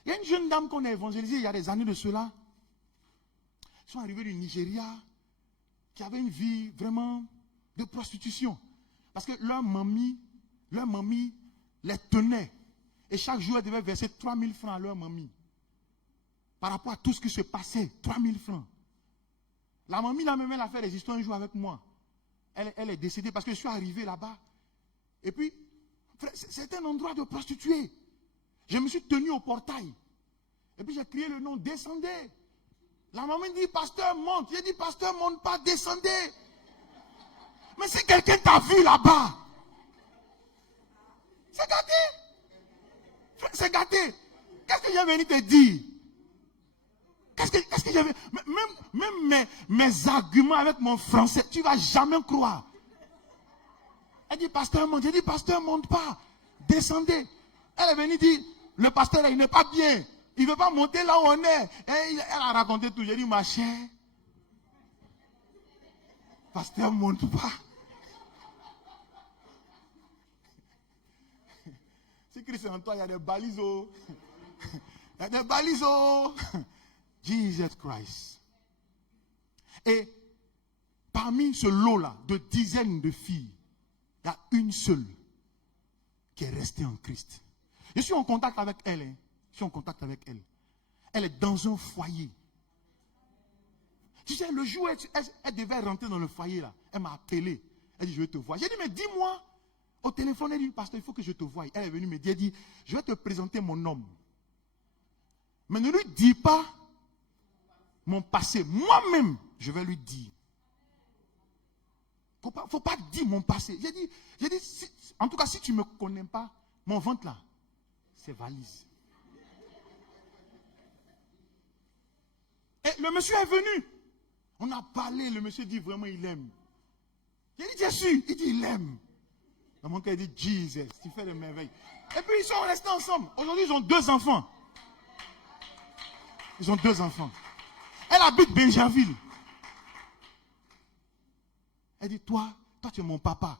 Il y a une jeune dame qu'on a évangélisée il y a des années de cela. Ils sont arrivés du Nigeria, qui avait une vie vraiment de prostitution. Parce que leur mamie les tenait. Et chaque jour, elle devait verser 3000 francs à leur mamie. Par rapport à tout ce qui se passait, 3000 francs. La mamie, là même, elle a fait des histoires un jour avec moi. Elle est décédée parce que je suis arrivé là-bas. Et puis, c'est un endroit de prostituées. Je me suis tenu au portail. Et puis j'ai crié le nom, descendez. La maman dit, pasteur, monte. J'ai dit, pasteur, monte pas, descendez. Mais si quelqu'un t'a vu là-bas, c'est gâté. C'est gâté. Qu'est-ce que j'ai venu te dire? Qu'est-ce que j'ai venu... Même mes arguments avec mon français, tu ne vas jamais croire. Elle dit, pasteur, monte. J'ai dit, pasteur, monte pas. Descendez. Elle est venue dire, le pasteur, il n'est pas bien. Il ne veut pas monter là où on est. Et elle a raconté tout. J'ai dit, ma chère, pasteur, monte pas. Si Christ est en toi, il y a des balises. Il y a des balises. Jesus Christ. Et parmi ce lot-là de dizaines de filles, il y a une seule qui est restée en Christ. Je suis en contact avec elle. Je suis en contact avec elle. Elle est dans un foyer. Tu sais, le jour où elle devait rentrer dans le foyer, là, elle m'a appelé. Elle dit, je vais te voir. J'ai dit, mais dis-moi. Au téléphone, elle dit, pasteur, il faut que je te voie. Elle est venue me dire, elle dit, je vais te présenter mon homme. Mais ne lui dis pas mon passé. Moi-même, je vais lui dire. Faut pas dire mon passé. J'ai dit en tout cas, si tu ne me connais pas, mon ventre là, c'est valise. Et le monsieur est venu. On a parlé, le monsieur dit vraiment il aime. J'ai dit Jésus, il dit il aime. Dans mon cœur, il dit Jesus, tu fais des merveilles. Et puis ils sont restés ensemble. Aujourd'hui, ils ont 2 enfants. Ils ont 2 enfants. Elle habite Benjerville. Elle dit, toi tu es mon papa.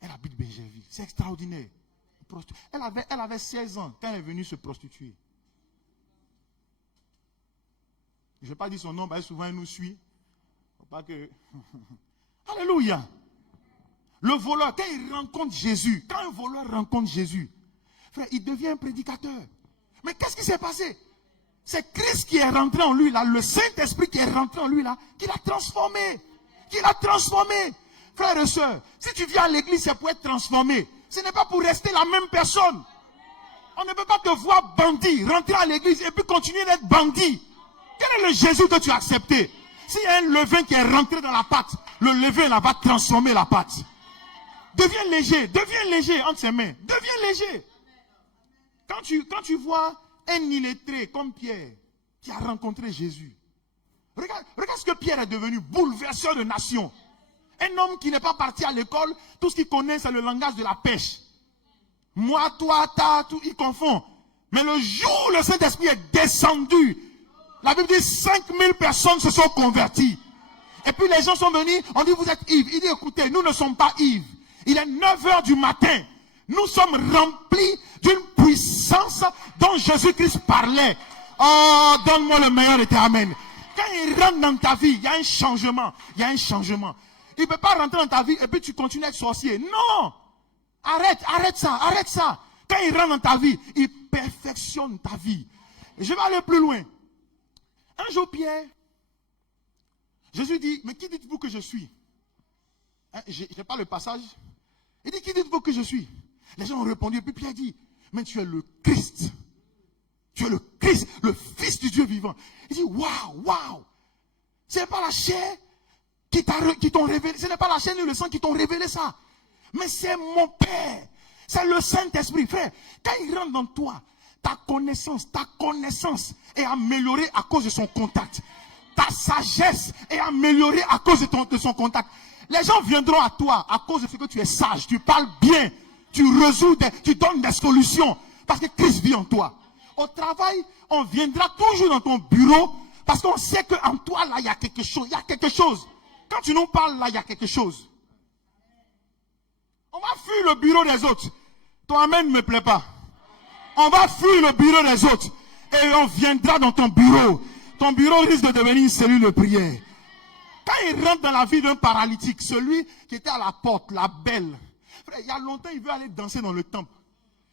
Elle habite Benjerville. C'est extraordinaire. Elle avait 16 ans quand elle est venue se prostituer. Je ne vais pas dire son nom, parce que souvent elle nous suit. Faut pas que... Alléluia. Le voleur, quand il rencontre Jésus, quand un voleur rencontre Jésus, frère, il devient un prédicateur. Mais qu'est-ce qui s'est passé? C'est Christ qui est rentré en lui, là, le Saint-Esprit qui est rentré en lui, là, qui l'a transformé. Qui l'a transformé. Frères et sœurs, si tu viens à l'église, c'est pour être transformé. Ce n'est pas pour rester la même personne. On ne peut pas te voir bandit, rentrer à l'église et puis continuer d'être bandit. Quel est le Jésus que tu as accepté? S'il y a un levain qui est rentré dans la pâte, le levain là va transformer la pâte. Deviens léger entre ses mains. Deviens léger. Quand tu vois un illettré comme Pierre qui a rencontré Jésus, regarde ce que Pierre est devenu, bouleverseur de nations. Un homme qui n'est pas parti à l'école, tout ce qu'il connaît c'est le langage de la pêche. Moi, toi, ta, tout, il confond. Mais le jour où le Saint-Esprit est descendu, la Bible dit 5000 personnes se sont converties. Et puis les gens sont venus, on dit vous êtes ivres. Il dit écoutez, nous ne sommes pas ivres. Il est 9h du matin. Nous sommes remplis d'une puissance dont Jésus-Christ parlait. Oh, donne-moi le meilleur de tes amen. Quand il rentre dans ta vie, il y a un changement. Il y a un changement. Il ne peut pas rentrer dans ta vie et puis tu continues à être sorcier. Non! Arrête ça. Quand il rentre dans ta vie, il perfectionne ta vie. Et je vais aller plus loin. Un jour, Pierre, Jésus dit, mais qui dites-vous que je suis? Je n'ai pas le passage. Il dit, qui dites-vous que je suis? Les gens ont répondu, et puis Pierre dit, mais tu es le Christ. Tu es le Christ, le Fils du Dieu vivant. Il dit, waouh. Ce n'est pas la chair qui t'ont révélé, ce n'est pas la chair ni le sang qui t'ont révélé ça. Mais c'est mon Père. C'est le Saint-Esprit. Frère, quand il rentre dans toi, ta connaissance est améliorée à cause de son contact. Ta sagesse est améliorée à cause de son contact. Les gens viendront à toi à cause de ce que tu es sage, tu parles bien, tu résous, tu donnes des solutions. Parce que Christ vit en toi. Au travail, on viendra toujours dans ton bureau parce qu'on sait qu'en toi, là, il y a quelque chose. Il y a quelque chose. Quand tu nous parles, là, il y a quelque chose. On va fuir le bureau des autres. Ton amen ne me plaît pas. On va fuir le bureau des autres. Et on viendra dans ton bureau. Ton bureau risque de devenir une cellule de prière. Quand il rentre dans la vie d'un paralytique, celui qui était à la porte, la belle, frère, il y a longtemps, il veut aller danser dans le temple.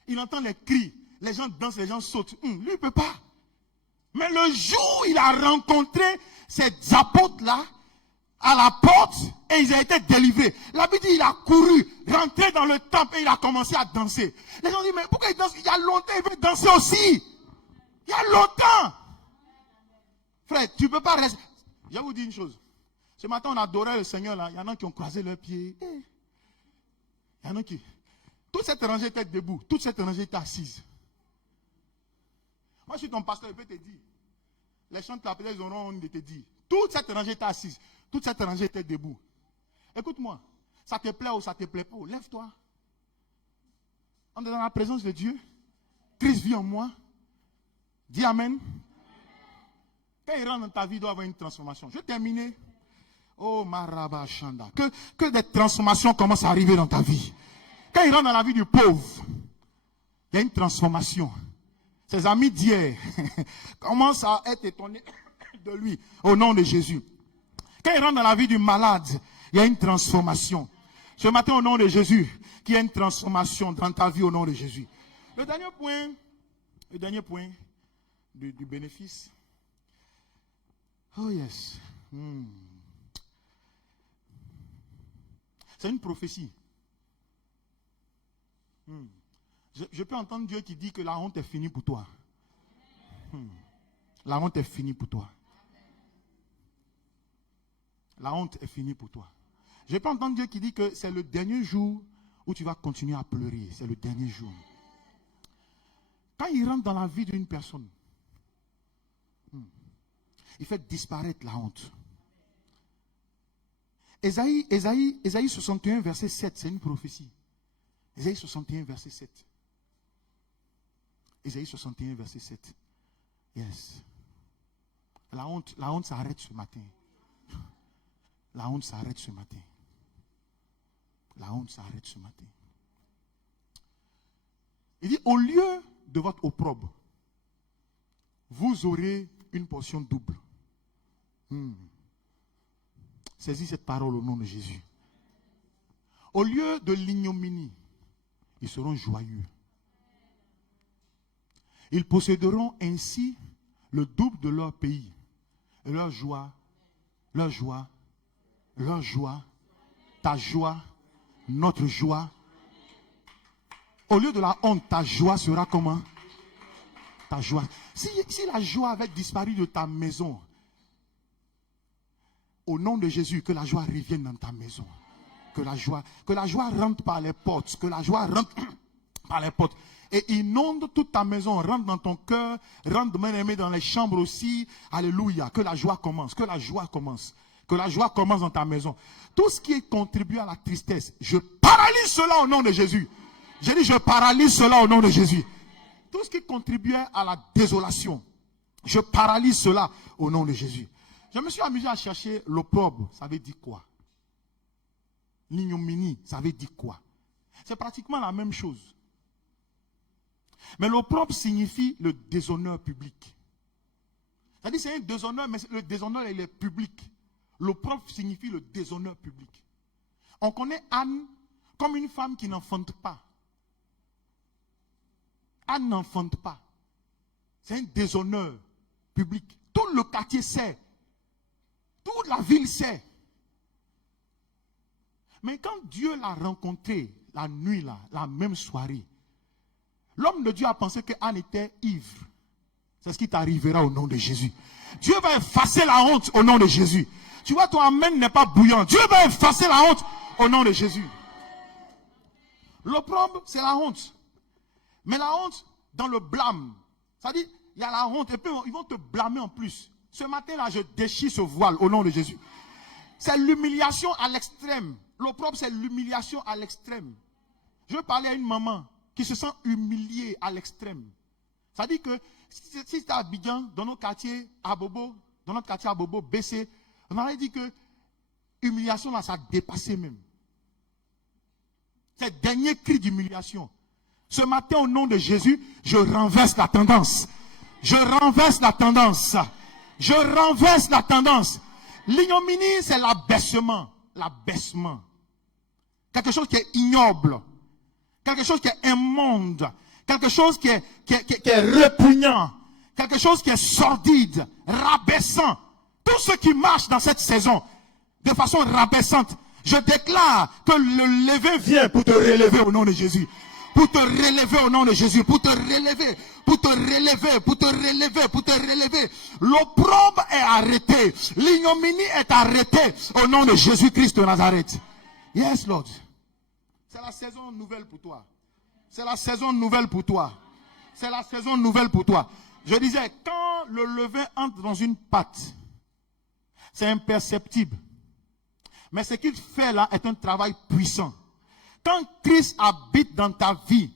Il entend les cris. Les gens dansent, les gens sautent. Lui, il ne peut pas. Mais le jour où il a rencontré ces apôtres-là, à la porte et ils ont été délivrés. La Bible dit il a couru, rentré dans le temple et il a commencé à danser. Les gens disent mais pourquoi il danse? Il y a longtemps il veut danser aussi. Il y a longtemps. Frère, tu ne peux pas rester. Je vais vous dire une chose. Ce matin on adorait le Seigneur là. Il y en a qui ont croisé leurs pieds. Il y en a qui... Toute cette rangée était debout. Toute cette rangée était assise. Moi je suis ton pasteur, je peux te dire. Les chants de la prière, ils auront honte de te dire. Toute cette rangée était assise. Toute cette rangée était debout. Écoute-moi. Ça te plaît ou ça te plaît pas, lève-toi. On est dans la présence de Dieu. Christ vit en moi. Dis Amen. Quand il rentre dans ta vie, il doit y avoir une transformation. Je vais terminer. Oh, Maraba Shanda. Que des transformations commencent à arriver dans ta vie. Quand il rentre dans la vie du pauvre, il y a une transformation. Ses amis d'hier commencent à être étonnés de lui au nom de Jésus. Quand il rentre dans la vie du malade, il y a une transformation. Ce matin, au nom de Jésus, qu'il y a une transformation dans ta vie au nom de Jésus. Le dernier point du bénéfice. Oh yes. C'est une prophétie. Je peux entendre Dieu qui dit que la honte est finie pour toi. La honte est finie pour toi. La honte est finie pour toi. Je peux entendre Dieu qui dit que c'est le dernier jour où tu vas continuer à pleurer. C'est le dernier jour. Quand il rentre dans la vie d'une personne, il fait disparaître la honte. Ésaïe 61, verset 7, c'est une prophétie. Ésaïe 61, verset 7. Ésaïe 61, verset 7. Yes. La honte s'arrête ce matin. La honte s'arrête ce matin. La honte s'arrête ce matin. Il dit, au lieu de votre opprobre, vous aurez une portion double. Saisis cette parole au nom de Jésus. Au lieu de l'ignominie, ils seront joyeux. Ils posséderont ainsi le double de leur pays. Et leur joie, ta joie, notre joie. Au lieu de la honte, ta joie sera comment? Ta joie. Si la joie avait disparu de ta maison, au nom de Jésus, que la joie revienne dans ta maison. Que la joie rentre par les portes. Que la joie rentre par les portes. Et inonde toute ta maison. Rentre dans ton cœur. Rentre, bien-aimé, dans les chambres aussi. Alléluia. Que la joie commence. Que la joie commence. Que la joie commence dans ta maison. Tout ce qui contribue à la tristesse, je paralyse cela au nom de Jésus. J'ai dit, je paralyse cela au nom de Jésus. Tout ce qui contribuait à la désolation, je paralyse cela au nom de Jésus. Je me suis amusé à chercher l'opprobre, ça veut dire quoi? L'ignominie, ça veut dire quoi? C'est pratiquement la même chose. Mais l'opprobre signifie le déshonneur public. C'est-à-dire c'est un déshonneur, mais le déshonneur il est public. L'opprobre signifie le déshonneur public. On connaît Anne comme une femme qui n'enfante pas. Anne n'enfante pas. C'est un déshonneur public. Tout le quartier sait. Toute la ville sait. Mais quand Dieu l'a rencontrée la nuit, là, la même soirée, l'homme de Dieu a pensé que Anne était ivre. C'est ce qui t'arrivera au nom de Jésus. Dieu va effacer la honte au nom de Jésus. Tu vois, ton amen n'est pas bouillant. Dieu va effacer la honte au nom de Jésus. L'opprobre, c'est la honte. Mais la honte dans le blâme. C'est-à-dire, il y a la honte et puis ils vont te blâmer en plus. Ce matin-là, je déchire ce voile au nom de Jésus. C'est l'humiliation à l'extrême. L'opprobre, c'est l'humiliation à l'extrême. Je veux parler à une maman qui se sent humiliée à l'extrême. C'est-à-dire que si tu es à Abidjan, dans notre quartier à Bobo, BC, on aurait dit que humiliation là, ça a dépassé même. C'est le dernier cri d'humiliation. Ce matin, au nom de Jésus, je renverse la tendance. Je renverse la tendance. Je renverse la tendance. L'ignominie, c'est l'abaissement. L'abaissement. Quelque chose qui est ignoble. Quelque chose qui est immonde. Quelque chose qui est répugnant. Quelque chose qui est sordide, rabaissant. Tout ce qui marche dans cette saison de façon rabaissante. Je déclare que le levain vient pour te relever au nom de Jésus. Pour te relever au nom de Jésus. Pour te relever. Pour te relever. Pour te relever. Pour te relever. L'opprobre est arrêté. L'ignominie est arrêtée au nom de Jésus-Christ de Nazareth. Yes, Lord. C'est la saison nouvelle pour toi. C'est la saison nouvelle pour toi. C'est la saison nouvelle pour toi. Je disais, quand le levain entre dans une pâte, c'est imperceptible. Mais ce qu'il fait là est un travail puissant. Quand Christ habite dans ta vie,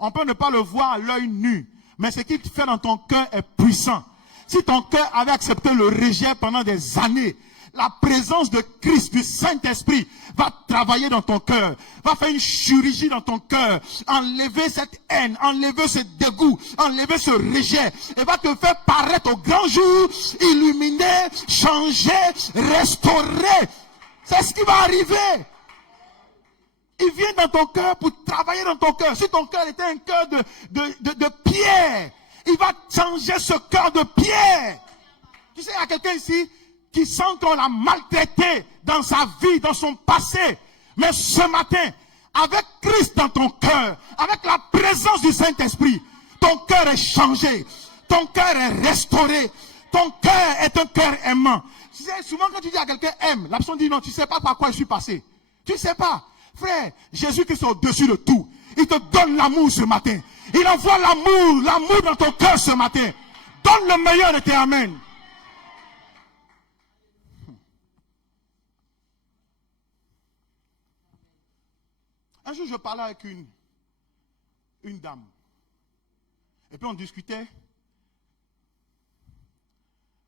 on peut ne pas le voir à l'œil nu, mais ce qu'il fait dans ton cœur est puissant. Si ton cœur avait accepté le rejet pendant des années, la présence de Christ, du Saint-Esprit, va travailler dans ton cœur, va faire une chirurgie dans ton cœur, enlever cette haine, enlever ce dégoût, enlever ce rejet, et va te faire paraître au grand jour, illuminer, changer, restaurer. C'est ce qui va arriver. Il vient dans ton cœur pour travailler dans ton cœur. Si ton cœur était un cœur de pierre, il va changer ce cœur de pierre. Tu sais, il y a quelqu'un ici qui sent qu'on l'a maltraité dans sa vie, dans son passé. Mais ce matin, avec Christ dans ton cœur, avec la présence du Saint-Esprit, ton cœur est changé. Ton cœur est restauré. Ton cœur est un cœur aimant. Tu sais, souvent quand tu dis à quelqu'un aime, la personne dit non, tu ne sais pas par quoi je suis passé. Tu ne sais pas. Frère, Jésus-Christ est au-dessus de tout. Il te donne l'amour ce matin. Il envoie l'amour dans ton cœur ce matin. Donne le meilleur de tes amen. Un jour, je parlais avec une dame. Et puis on discutait.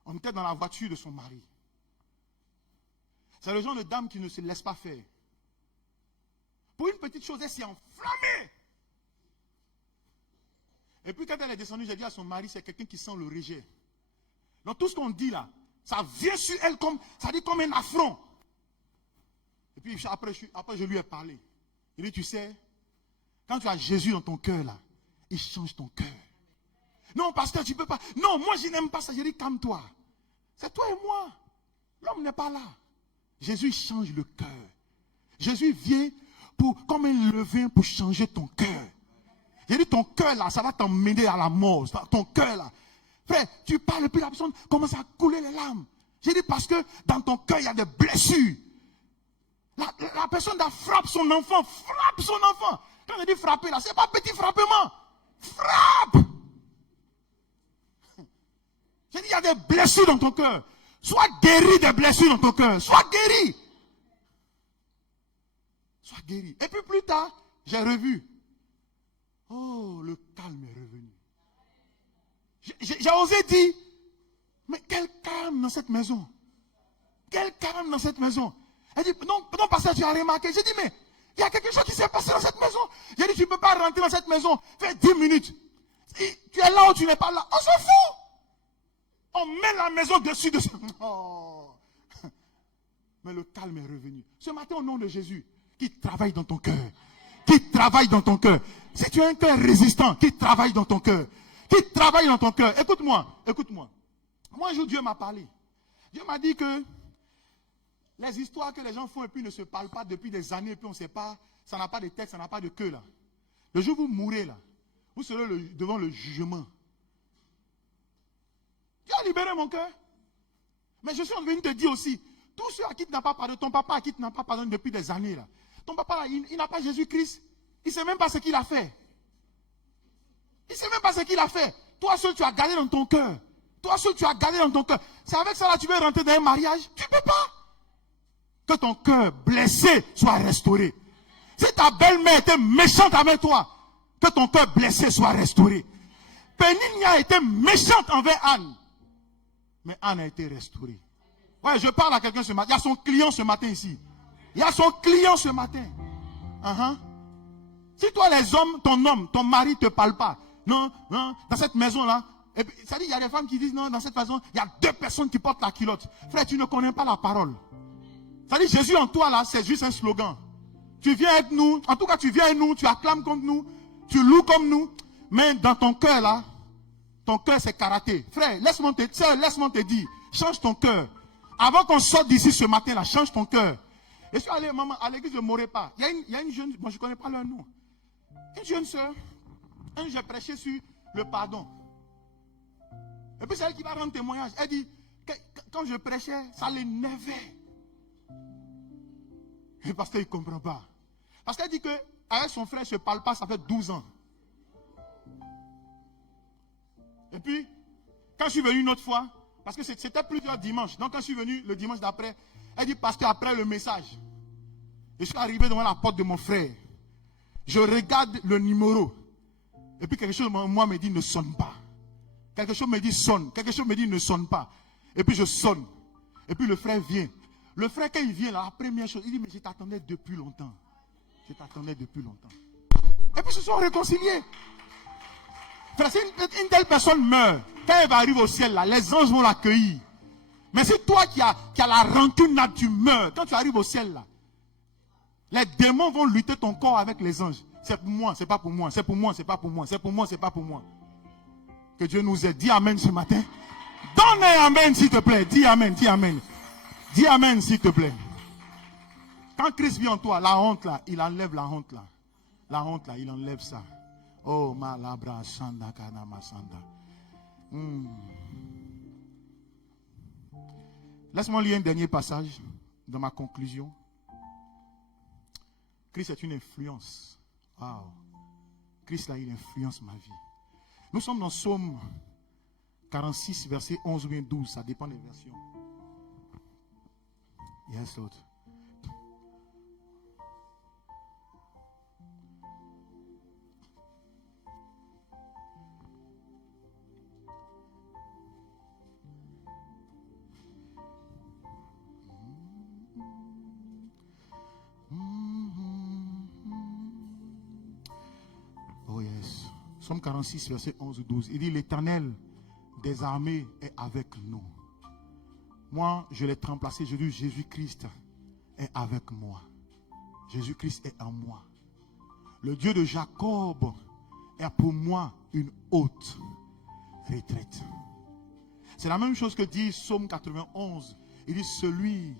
On était dans la voiture de son mari. C'est le genre de dame qui ne se laisse pas faire. Pour une petite chose, elle s'est enflammée. Et puis quand elle est descendue, j'ai dit à son mari, c'est quelqu'un qui sent le rejet. Donc tout ce qu'on dit là, ça vient sur elle comme, ça dit comme un affront. Et puis après je lui ai parlé. Il dit, tu sais, quand tu as Jésus dans ton cœur là, il change ton cœur. Non, pasteur, tu ne peux pas. Non, moi je n'aime pas ça. J'ai dit, calme-toi. C'est toi et moi. L'homme n'est pas là. Jésus change le cœur. Jésus vient comme un levain pour changer ton cœur. J'ai dit, ton cœur là, ça va t'emmener à la mort. Ton cœur là. Frère, tu parles et puis la personne commence à couler les larmes. J'ai dit, parce que dans ton cœur, il y a des blessures. La personne là frappe son enfant. Frappe son enfant. Quand je dis frapper là, c'est pas petit frappement. Frappe. J'ai dit, il y a des blessures dans ton cœur. Sois guéri des blessures dans ton cœur. Sois guéri. Sois guéri. Et puis plus tard, j'ai revu. Oh, le calme est revenu. J'ai osé dire, mais quel calme dans cette maison. Quel calme dans cette maison. Elle dit, non, pasteur, tu as remarqué. J'ai dit, mais il y a quelque chose qui s'est passé dans cette maison. J'ai dit, tu ne peux pas rentrer dans cette maison. Fais 10 minutes. Tu es là ou tu n'es pas là. On s'en fout. On met la maison dessus de ça. Oh. Mais le calme est revenu. Ce matin, au nom de Jésus, qui travaille dans ton cœur. Qui travaille dans ton cœur. Si tu as un cœur résistant, qui travaille dans ton cœur. Qui travaille dans ton cœur. Écoute-moi. Moi, un jour, Dieu m'a parlé. Dieu m'a dit que les histoires que les gens font et puis ne se parlent pas depuis des années et puis on ne sait pas, ça n'a pas de tête, ça n'a pas de queue là. Le jour où vous mourrez là, vous serez devant le jugement. Dieu a libéré mon cœur. Mais je suis venu te dire aussi, tous ceux à qui tu n'as pas pardonné, ton papa à qui tu n'as pas pardonné depuis des années là, ton papa là, il n'a pas Jésus-Christ, il ne sait même pas ce qu'il a fait. Il ne sait même pas ce qu'il a fait. Toi seul tu as gardé dans ton cœur. Toi seul tu as gardé dans ton cœur. C'est avec ça là tu veux rentrer dans un mariage? Tu ne peux pas. Que ton cœur blessé soit restauré. Si ta belle-mère était méchante avec toi, que ton cœur blessé soit restauré. Pénigne a été méchante envers Anne. Mais Anne a été restaurée. Ouais, je parle à quelqu'un ce matin. Il y a son client ce matin ici. Il y a son client ce matin. Si toi les hommes, ton mari ne te parle pas. Non, dans cette maison-là. Ça dit, il y a des femmes qui disent, non, dans cette maison, il y a 2 personnes qui portent la culotte. Frère, tu ne connais pas la parole. Ça dit, Jésus en toi là, c'est juste un slogan. Tu viens avec nous, en tout cas tu viens avec nous, tu acclames comme nous, tu loues comme nous. Mais dans ton cœur là, ton cœur c'est karaté. Frère, laisse-moi te dire, change ton cœur. Avant qu'on sorte d'ici ce matin, là, change ton cœur. Et je suis allé, maman, à l'église de Morépa. Il y a une jeune, moi je ne connais pas leur nom. Une jeune soeur. J'ai prêché sur le pardon. Et puis c'est elle qui va rendre témoignage. Elle dit, quand je prêchais, ça l'énervait. Et parce qu'il ne comprend pas. Parce qu'elle dit qu'avec son frère, je ne parle pas, ça fait 12 ans. Et puis, quand je suis venu une autre fois, parce que c'était plusieurs dimanches, donc quand je suis venu le dimanche d'après, elle dit, pasteur, après le message, je suis arrivé devant la porte de mon frère. Je regarde le numéro. Et puis quelque chose moi me dit, ne sonne pas. Quelque chose me dit, sonne. Quelque chose me dit, ne sonne pas. Et puis je sonne. Et puis le frère vient. Le frère, quand il vient, là, la première chose, il dit, mais je t'attendais depuis longtemps. Je t'attendais depuis longtemps. Et puis ils se sont réconciliés. Frère, si une telle personne meurt, quand elle va arriver au ciel, là, les anges vont l'accueillir. Mais c'est toi qui as la rancune, là, tu meurs. Quand tu arrives au ciel, là, les démons vont lutter ton corps avec les anges. C'est pour moi, c'est pas pour moi. C'est pour moi, c'est pas pour moi. C'est pour moi, c'est pas pour moi. Que Dieu nous aide. Dis amen ce matin. Donne un amen s'il te plaît. Dis amen, dis amen. Dis amen s'il te plaît. Quand Christ vit en toi, la honte là, il enlève la honte là. La honte là, il enlève ça. Oh, malabra sanda kana masanda. Laisse-moi lire un dernier passage dans ma conclusion. Christ est une influence. Wow. Christ là, il influence ma vie. Nous sommes dans Psaume 46, verset 11 ou bien 12. Ça dépend des versions. Yes, Lord. Oh yes. Psaume 46, verset 11 ou 12. Il dit, l'Éternel des armées est avec nous. Moi, je l'ai remplacé. Je dis, Jésus-Christ est avec moi. Jésus-Christ est en moi. Le Dieu de Jacob est pour moi une haute retraite. C'est la même chose que dit Psaume 91. Il dit, celui...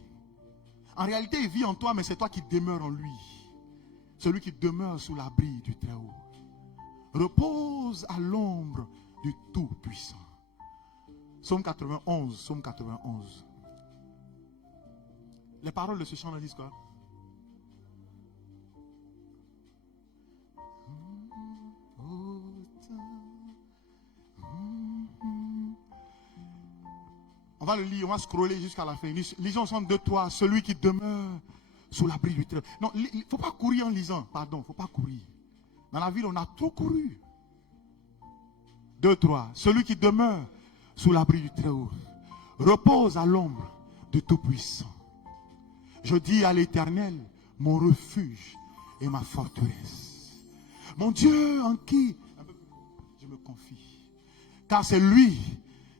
En réalité, il vit en toi, mais c'est toi qui demeures en lui. Celui qui demeure sous l'abri du Très-Haut repose à l'ombre du Tout-Puissant. Psaume 91, Psaume 91. Les paroles de ce chant disent quoi? On va le lire, on va scroller jusqu'à la fin. Lisons ensemble 2, 3. Celui qui demeure sous l'abri du Très-Haut. Non, il ne faut pas courir en lisant. Pardon, il ne faut pas courir. Dans la ville, on a trop couru. 2, 3. Celui qui demeure sous l'abri du Très-Haut repose à l'ombre du Tout-Puissant. Je dis à l'Éternel, mon refuge et ma forteresse. Mon Dieu en qui je me confie. Car c'est lui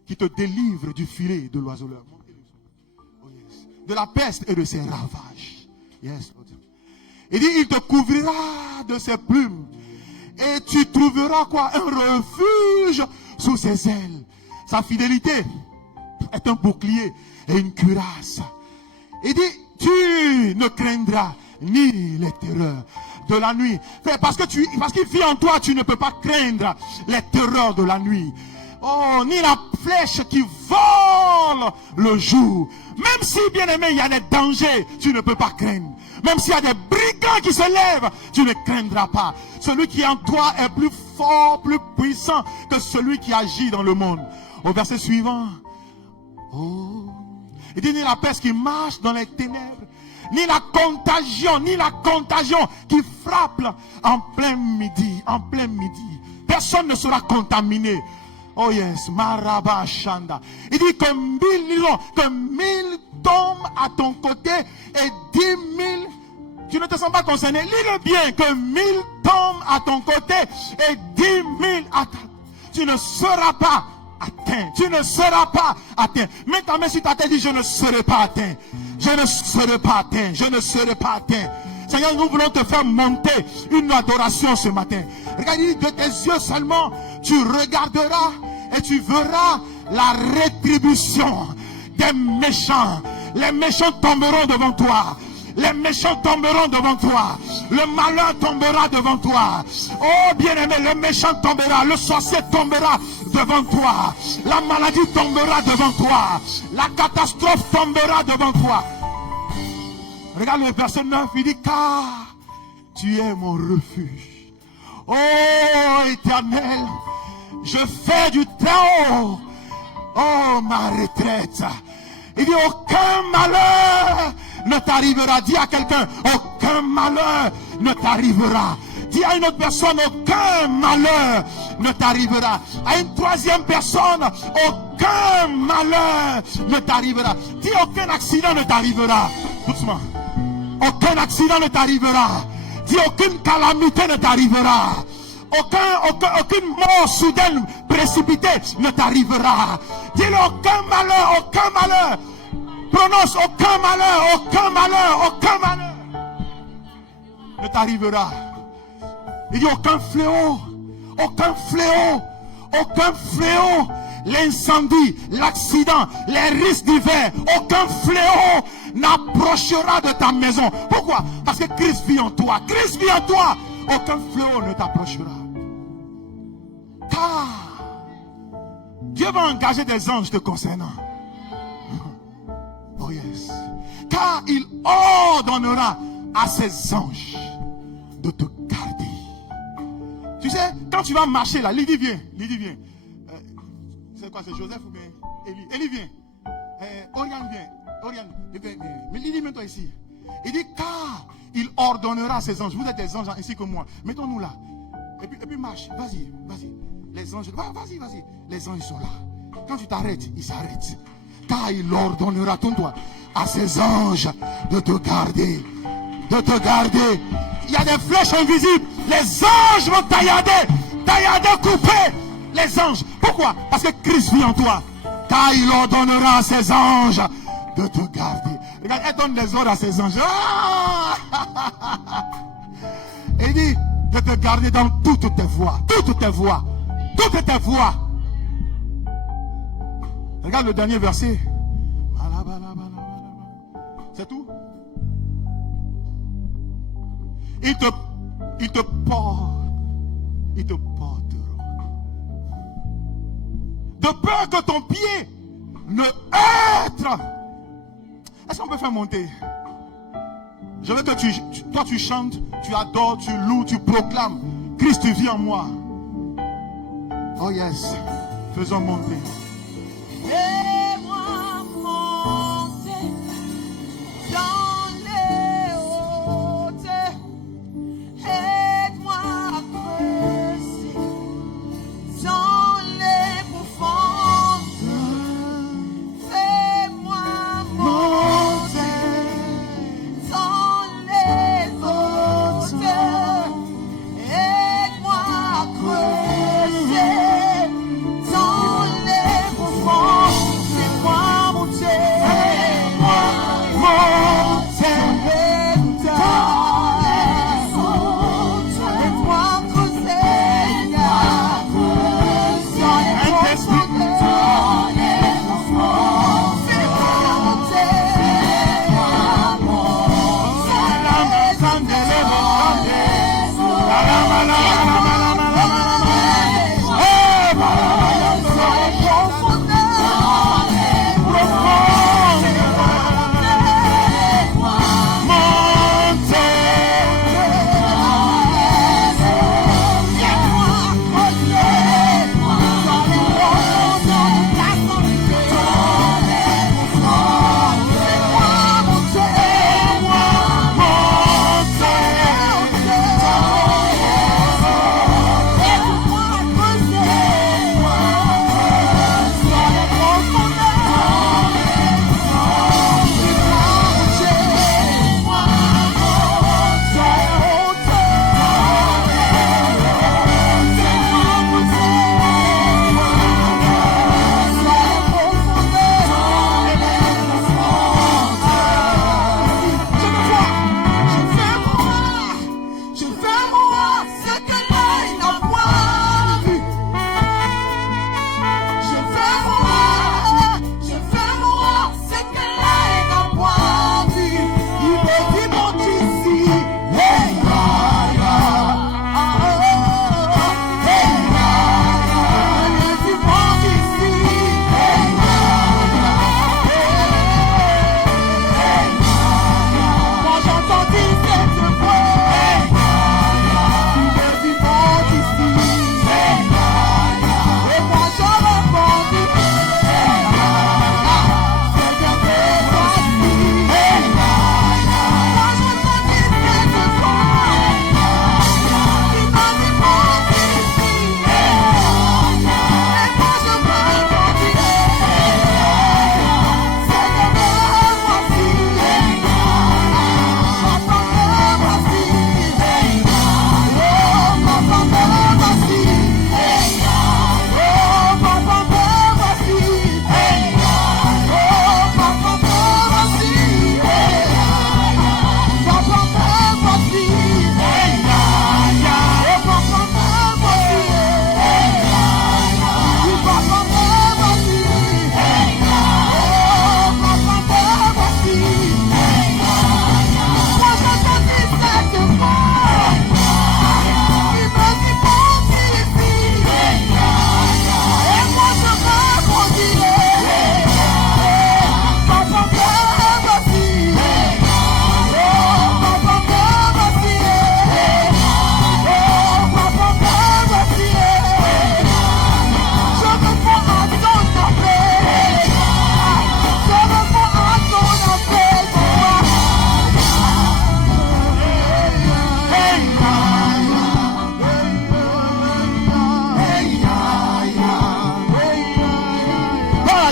qui te délivre du filet de l'oiseleur. Oh yes. De la peste et de ses ravages. Yes, Lord. Il dit, il te couvrira de ses plumes. Et tu trouveras quoi? Un refuge sous ses ailes. Sa fidélité est un bouclier et une cuirasse. Il dit, tu ne craindras ni les terreurs de la nuit. Parce qu'il vit en toi, tu ne peux pas craindre les terreurs de la nuit. Oh, ni la flèche qui vole le jour. Même si, bien aimé, il y a des dangers, tu ne peux pas craindre. Même s'il y a des brigands qui se lèvent, tu ne craindras pas. Celui qui est en toi est plus fort, plus puissant que celui qui agit dans le monde. Au verset suivant. Oh, il dit, ni la peste qui marche dans les ténèbres, ni la contagion qui frappe en plein midi. Personne ne sera contaminé. Oh yes, Maraba Shanda. Il dit que 1000 tombent à ton côté et 10 000, tu ne te sens pas concerné. Lis-le bien, que 1000 tombent à ton côté et 10 000 à ta... Tu ne seras pas atteint. Tu ne seras pas atteint. Mets ta main sur ta tête et dis, je ne serai pas atteint. Je ne serai pas atteint. Je ne serai pas atteint. Seigneur, nous voulons te faire monter une adoration ce matin. Regarde, de tes yeux seulement, tu regarderas et tu verras la rétribution des méchants Les méchants tomberont devant toi. Les méchants tomberont devant toi. Le malheur tombera devant toi. Oh bien-aimé, le méchant tombera. Le sorcier tombera devant toi. La maladie tombera devant toi. La catastrophe tombera devant toi. Regarde le verset 9, il dit, car tu es mon refuge. Oh Éternel, je fais du très haut, oh ma retraite. Il dit, aucun malheur ne t'arrivera. Dis à quelqu'un, aucun malheur ne t'arrivera. Dis à une autre personne, aucun malheur ne t'arrivera. À une troisième personne, aucun malheur ne t'arrivera. Dis, aucun accident ne t'arrivera. Doucement. Aucun accident ne t'arrivera. Dis, aucune calamité ne t'arrivera. Aucune mort soudaine, précipitée ne t'arrivera. Dis-le, aucun malheur. Prononce, aucun malheur ne t'arrivera. Il dit, aucun fléau, l'incendie, l'accident, les risques divers, aucun fléau n'approchera de ta maison. Pourquoi? Parce que Christ vit en toi. Christ vit en toi. Aucun fléau ne t'approchera. Car Dieu va engager des anges te concernant. Oh yes. Car il ordonnera à ses anges de te garder. Tu sais, quand tu vas marcher là, Lydie vient. C'est quoi, c'est Joseph ou bien Élie? Élie vient. Oriane vient. Mais Lydie, mets-toi ici. Il dit, car il ordonnera à ses anges. Vous êtes des anges ainsi que moi. Mettons-nous là. Et puis marche. Vas-y. Les anges, vas-y. Les anges sont là. Quand tu t'arrêtes, ils s'arrêtent. Car il ordonnera, tourne-toi, à ses anges de te garder. Il y a des flèches invisibles. Les anges vont taillader, couper. Les anges. Pourquoi? Parce que Christ vit en toi. Car il ordonnera à ses anges de te garder. Regarde, elle donne les ordres à ses anges. Et il dit de te garder dans toutes tes voies. Toutes tes voies. Regarde le dernier verset. C'est tout. Il te portera. De peur que ton pied ne heurte. Est-ce qu'on peut faire monter? Je veux que toi tu chantes, tu adores, tu loues, tu proclames. Christ vit en moi. Oh yes. Faisons monter. Fais-moi monter dans les hautes. Aide-moi à creuser dans les profondes. Fais-moi monter dans les hautes. Aide-moi à creuser dans les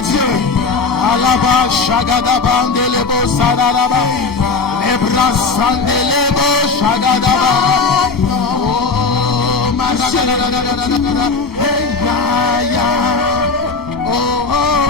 à Dieu. Alaba Shagadaba Ndelebo Sararaba. Lebra Sandelebo Shagadaba. Oh, Magadadadadadadada. Hey, ya, ya. Oh, oh.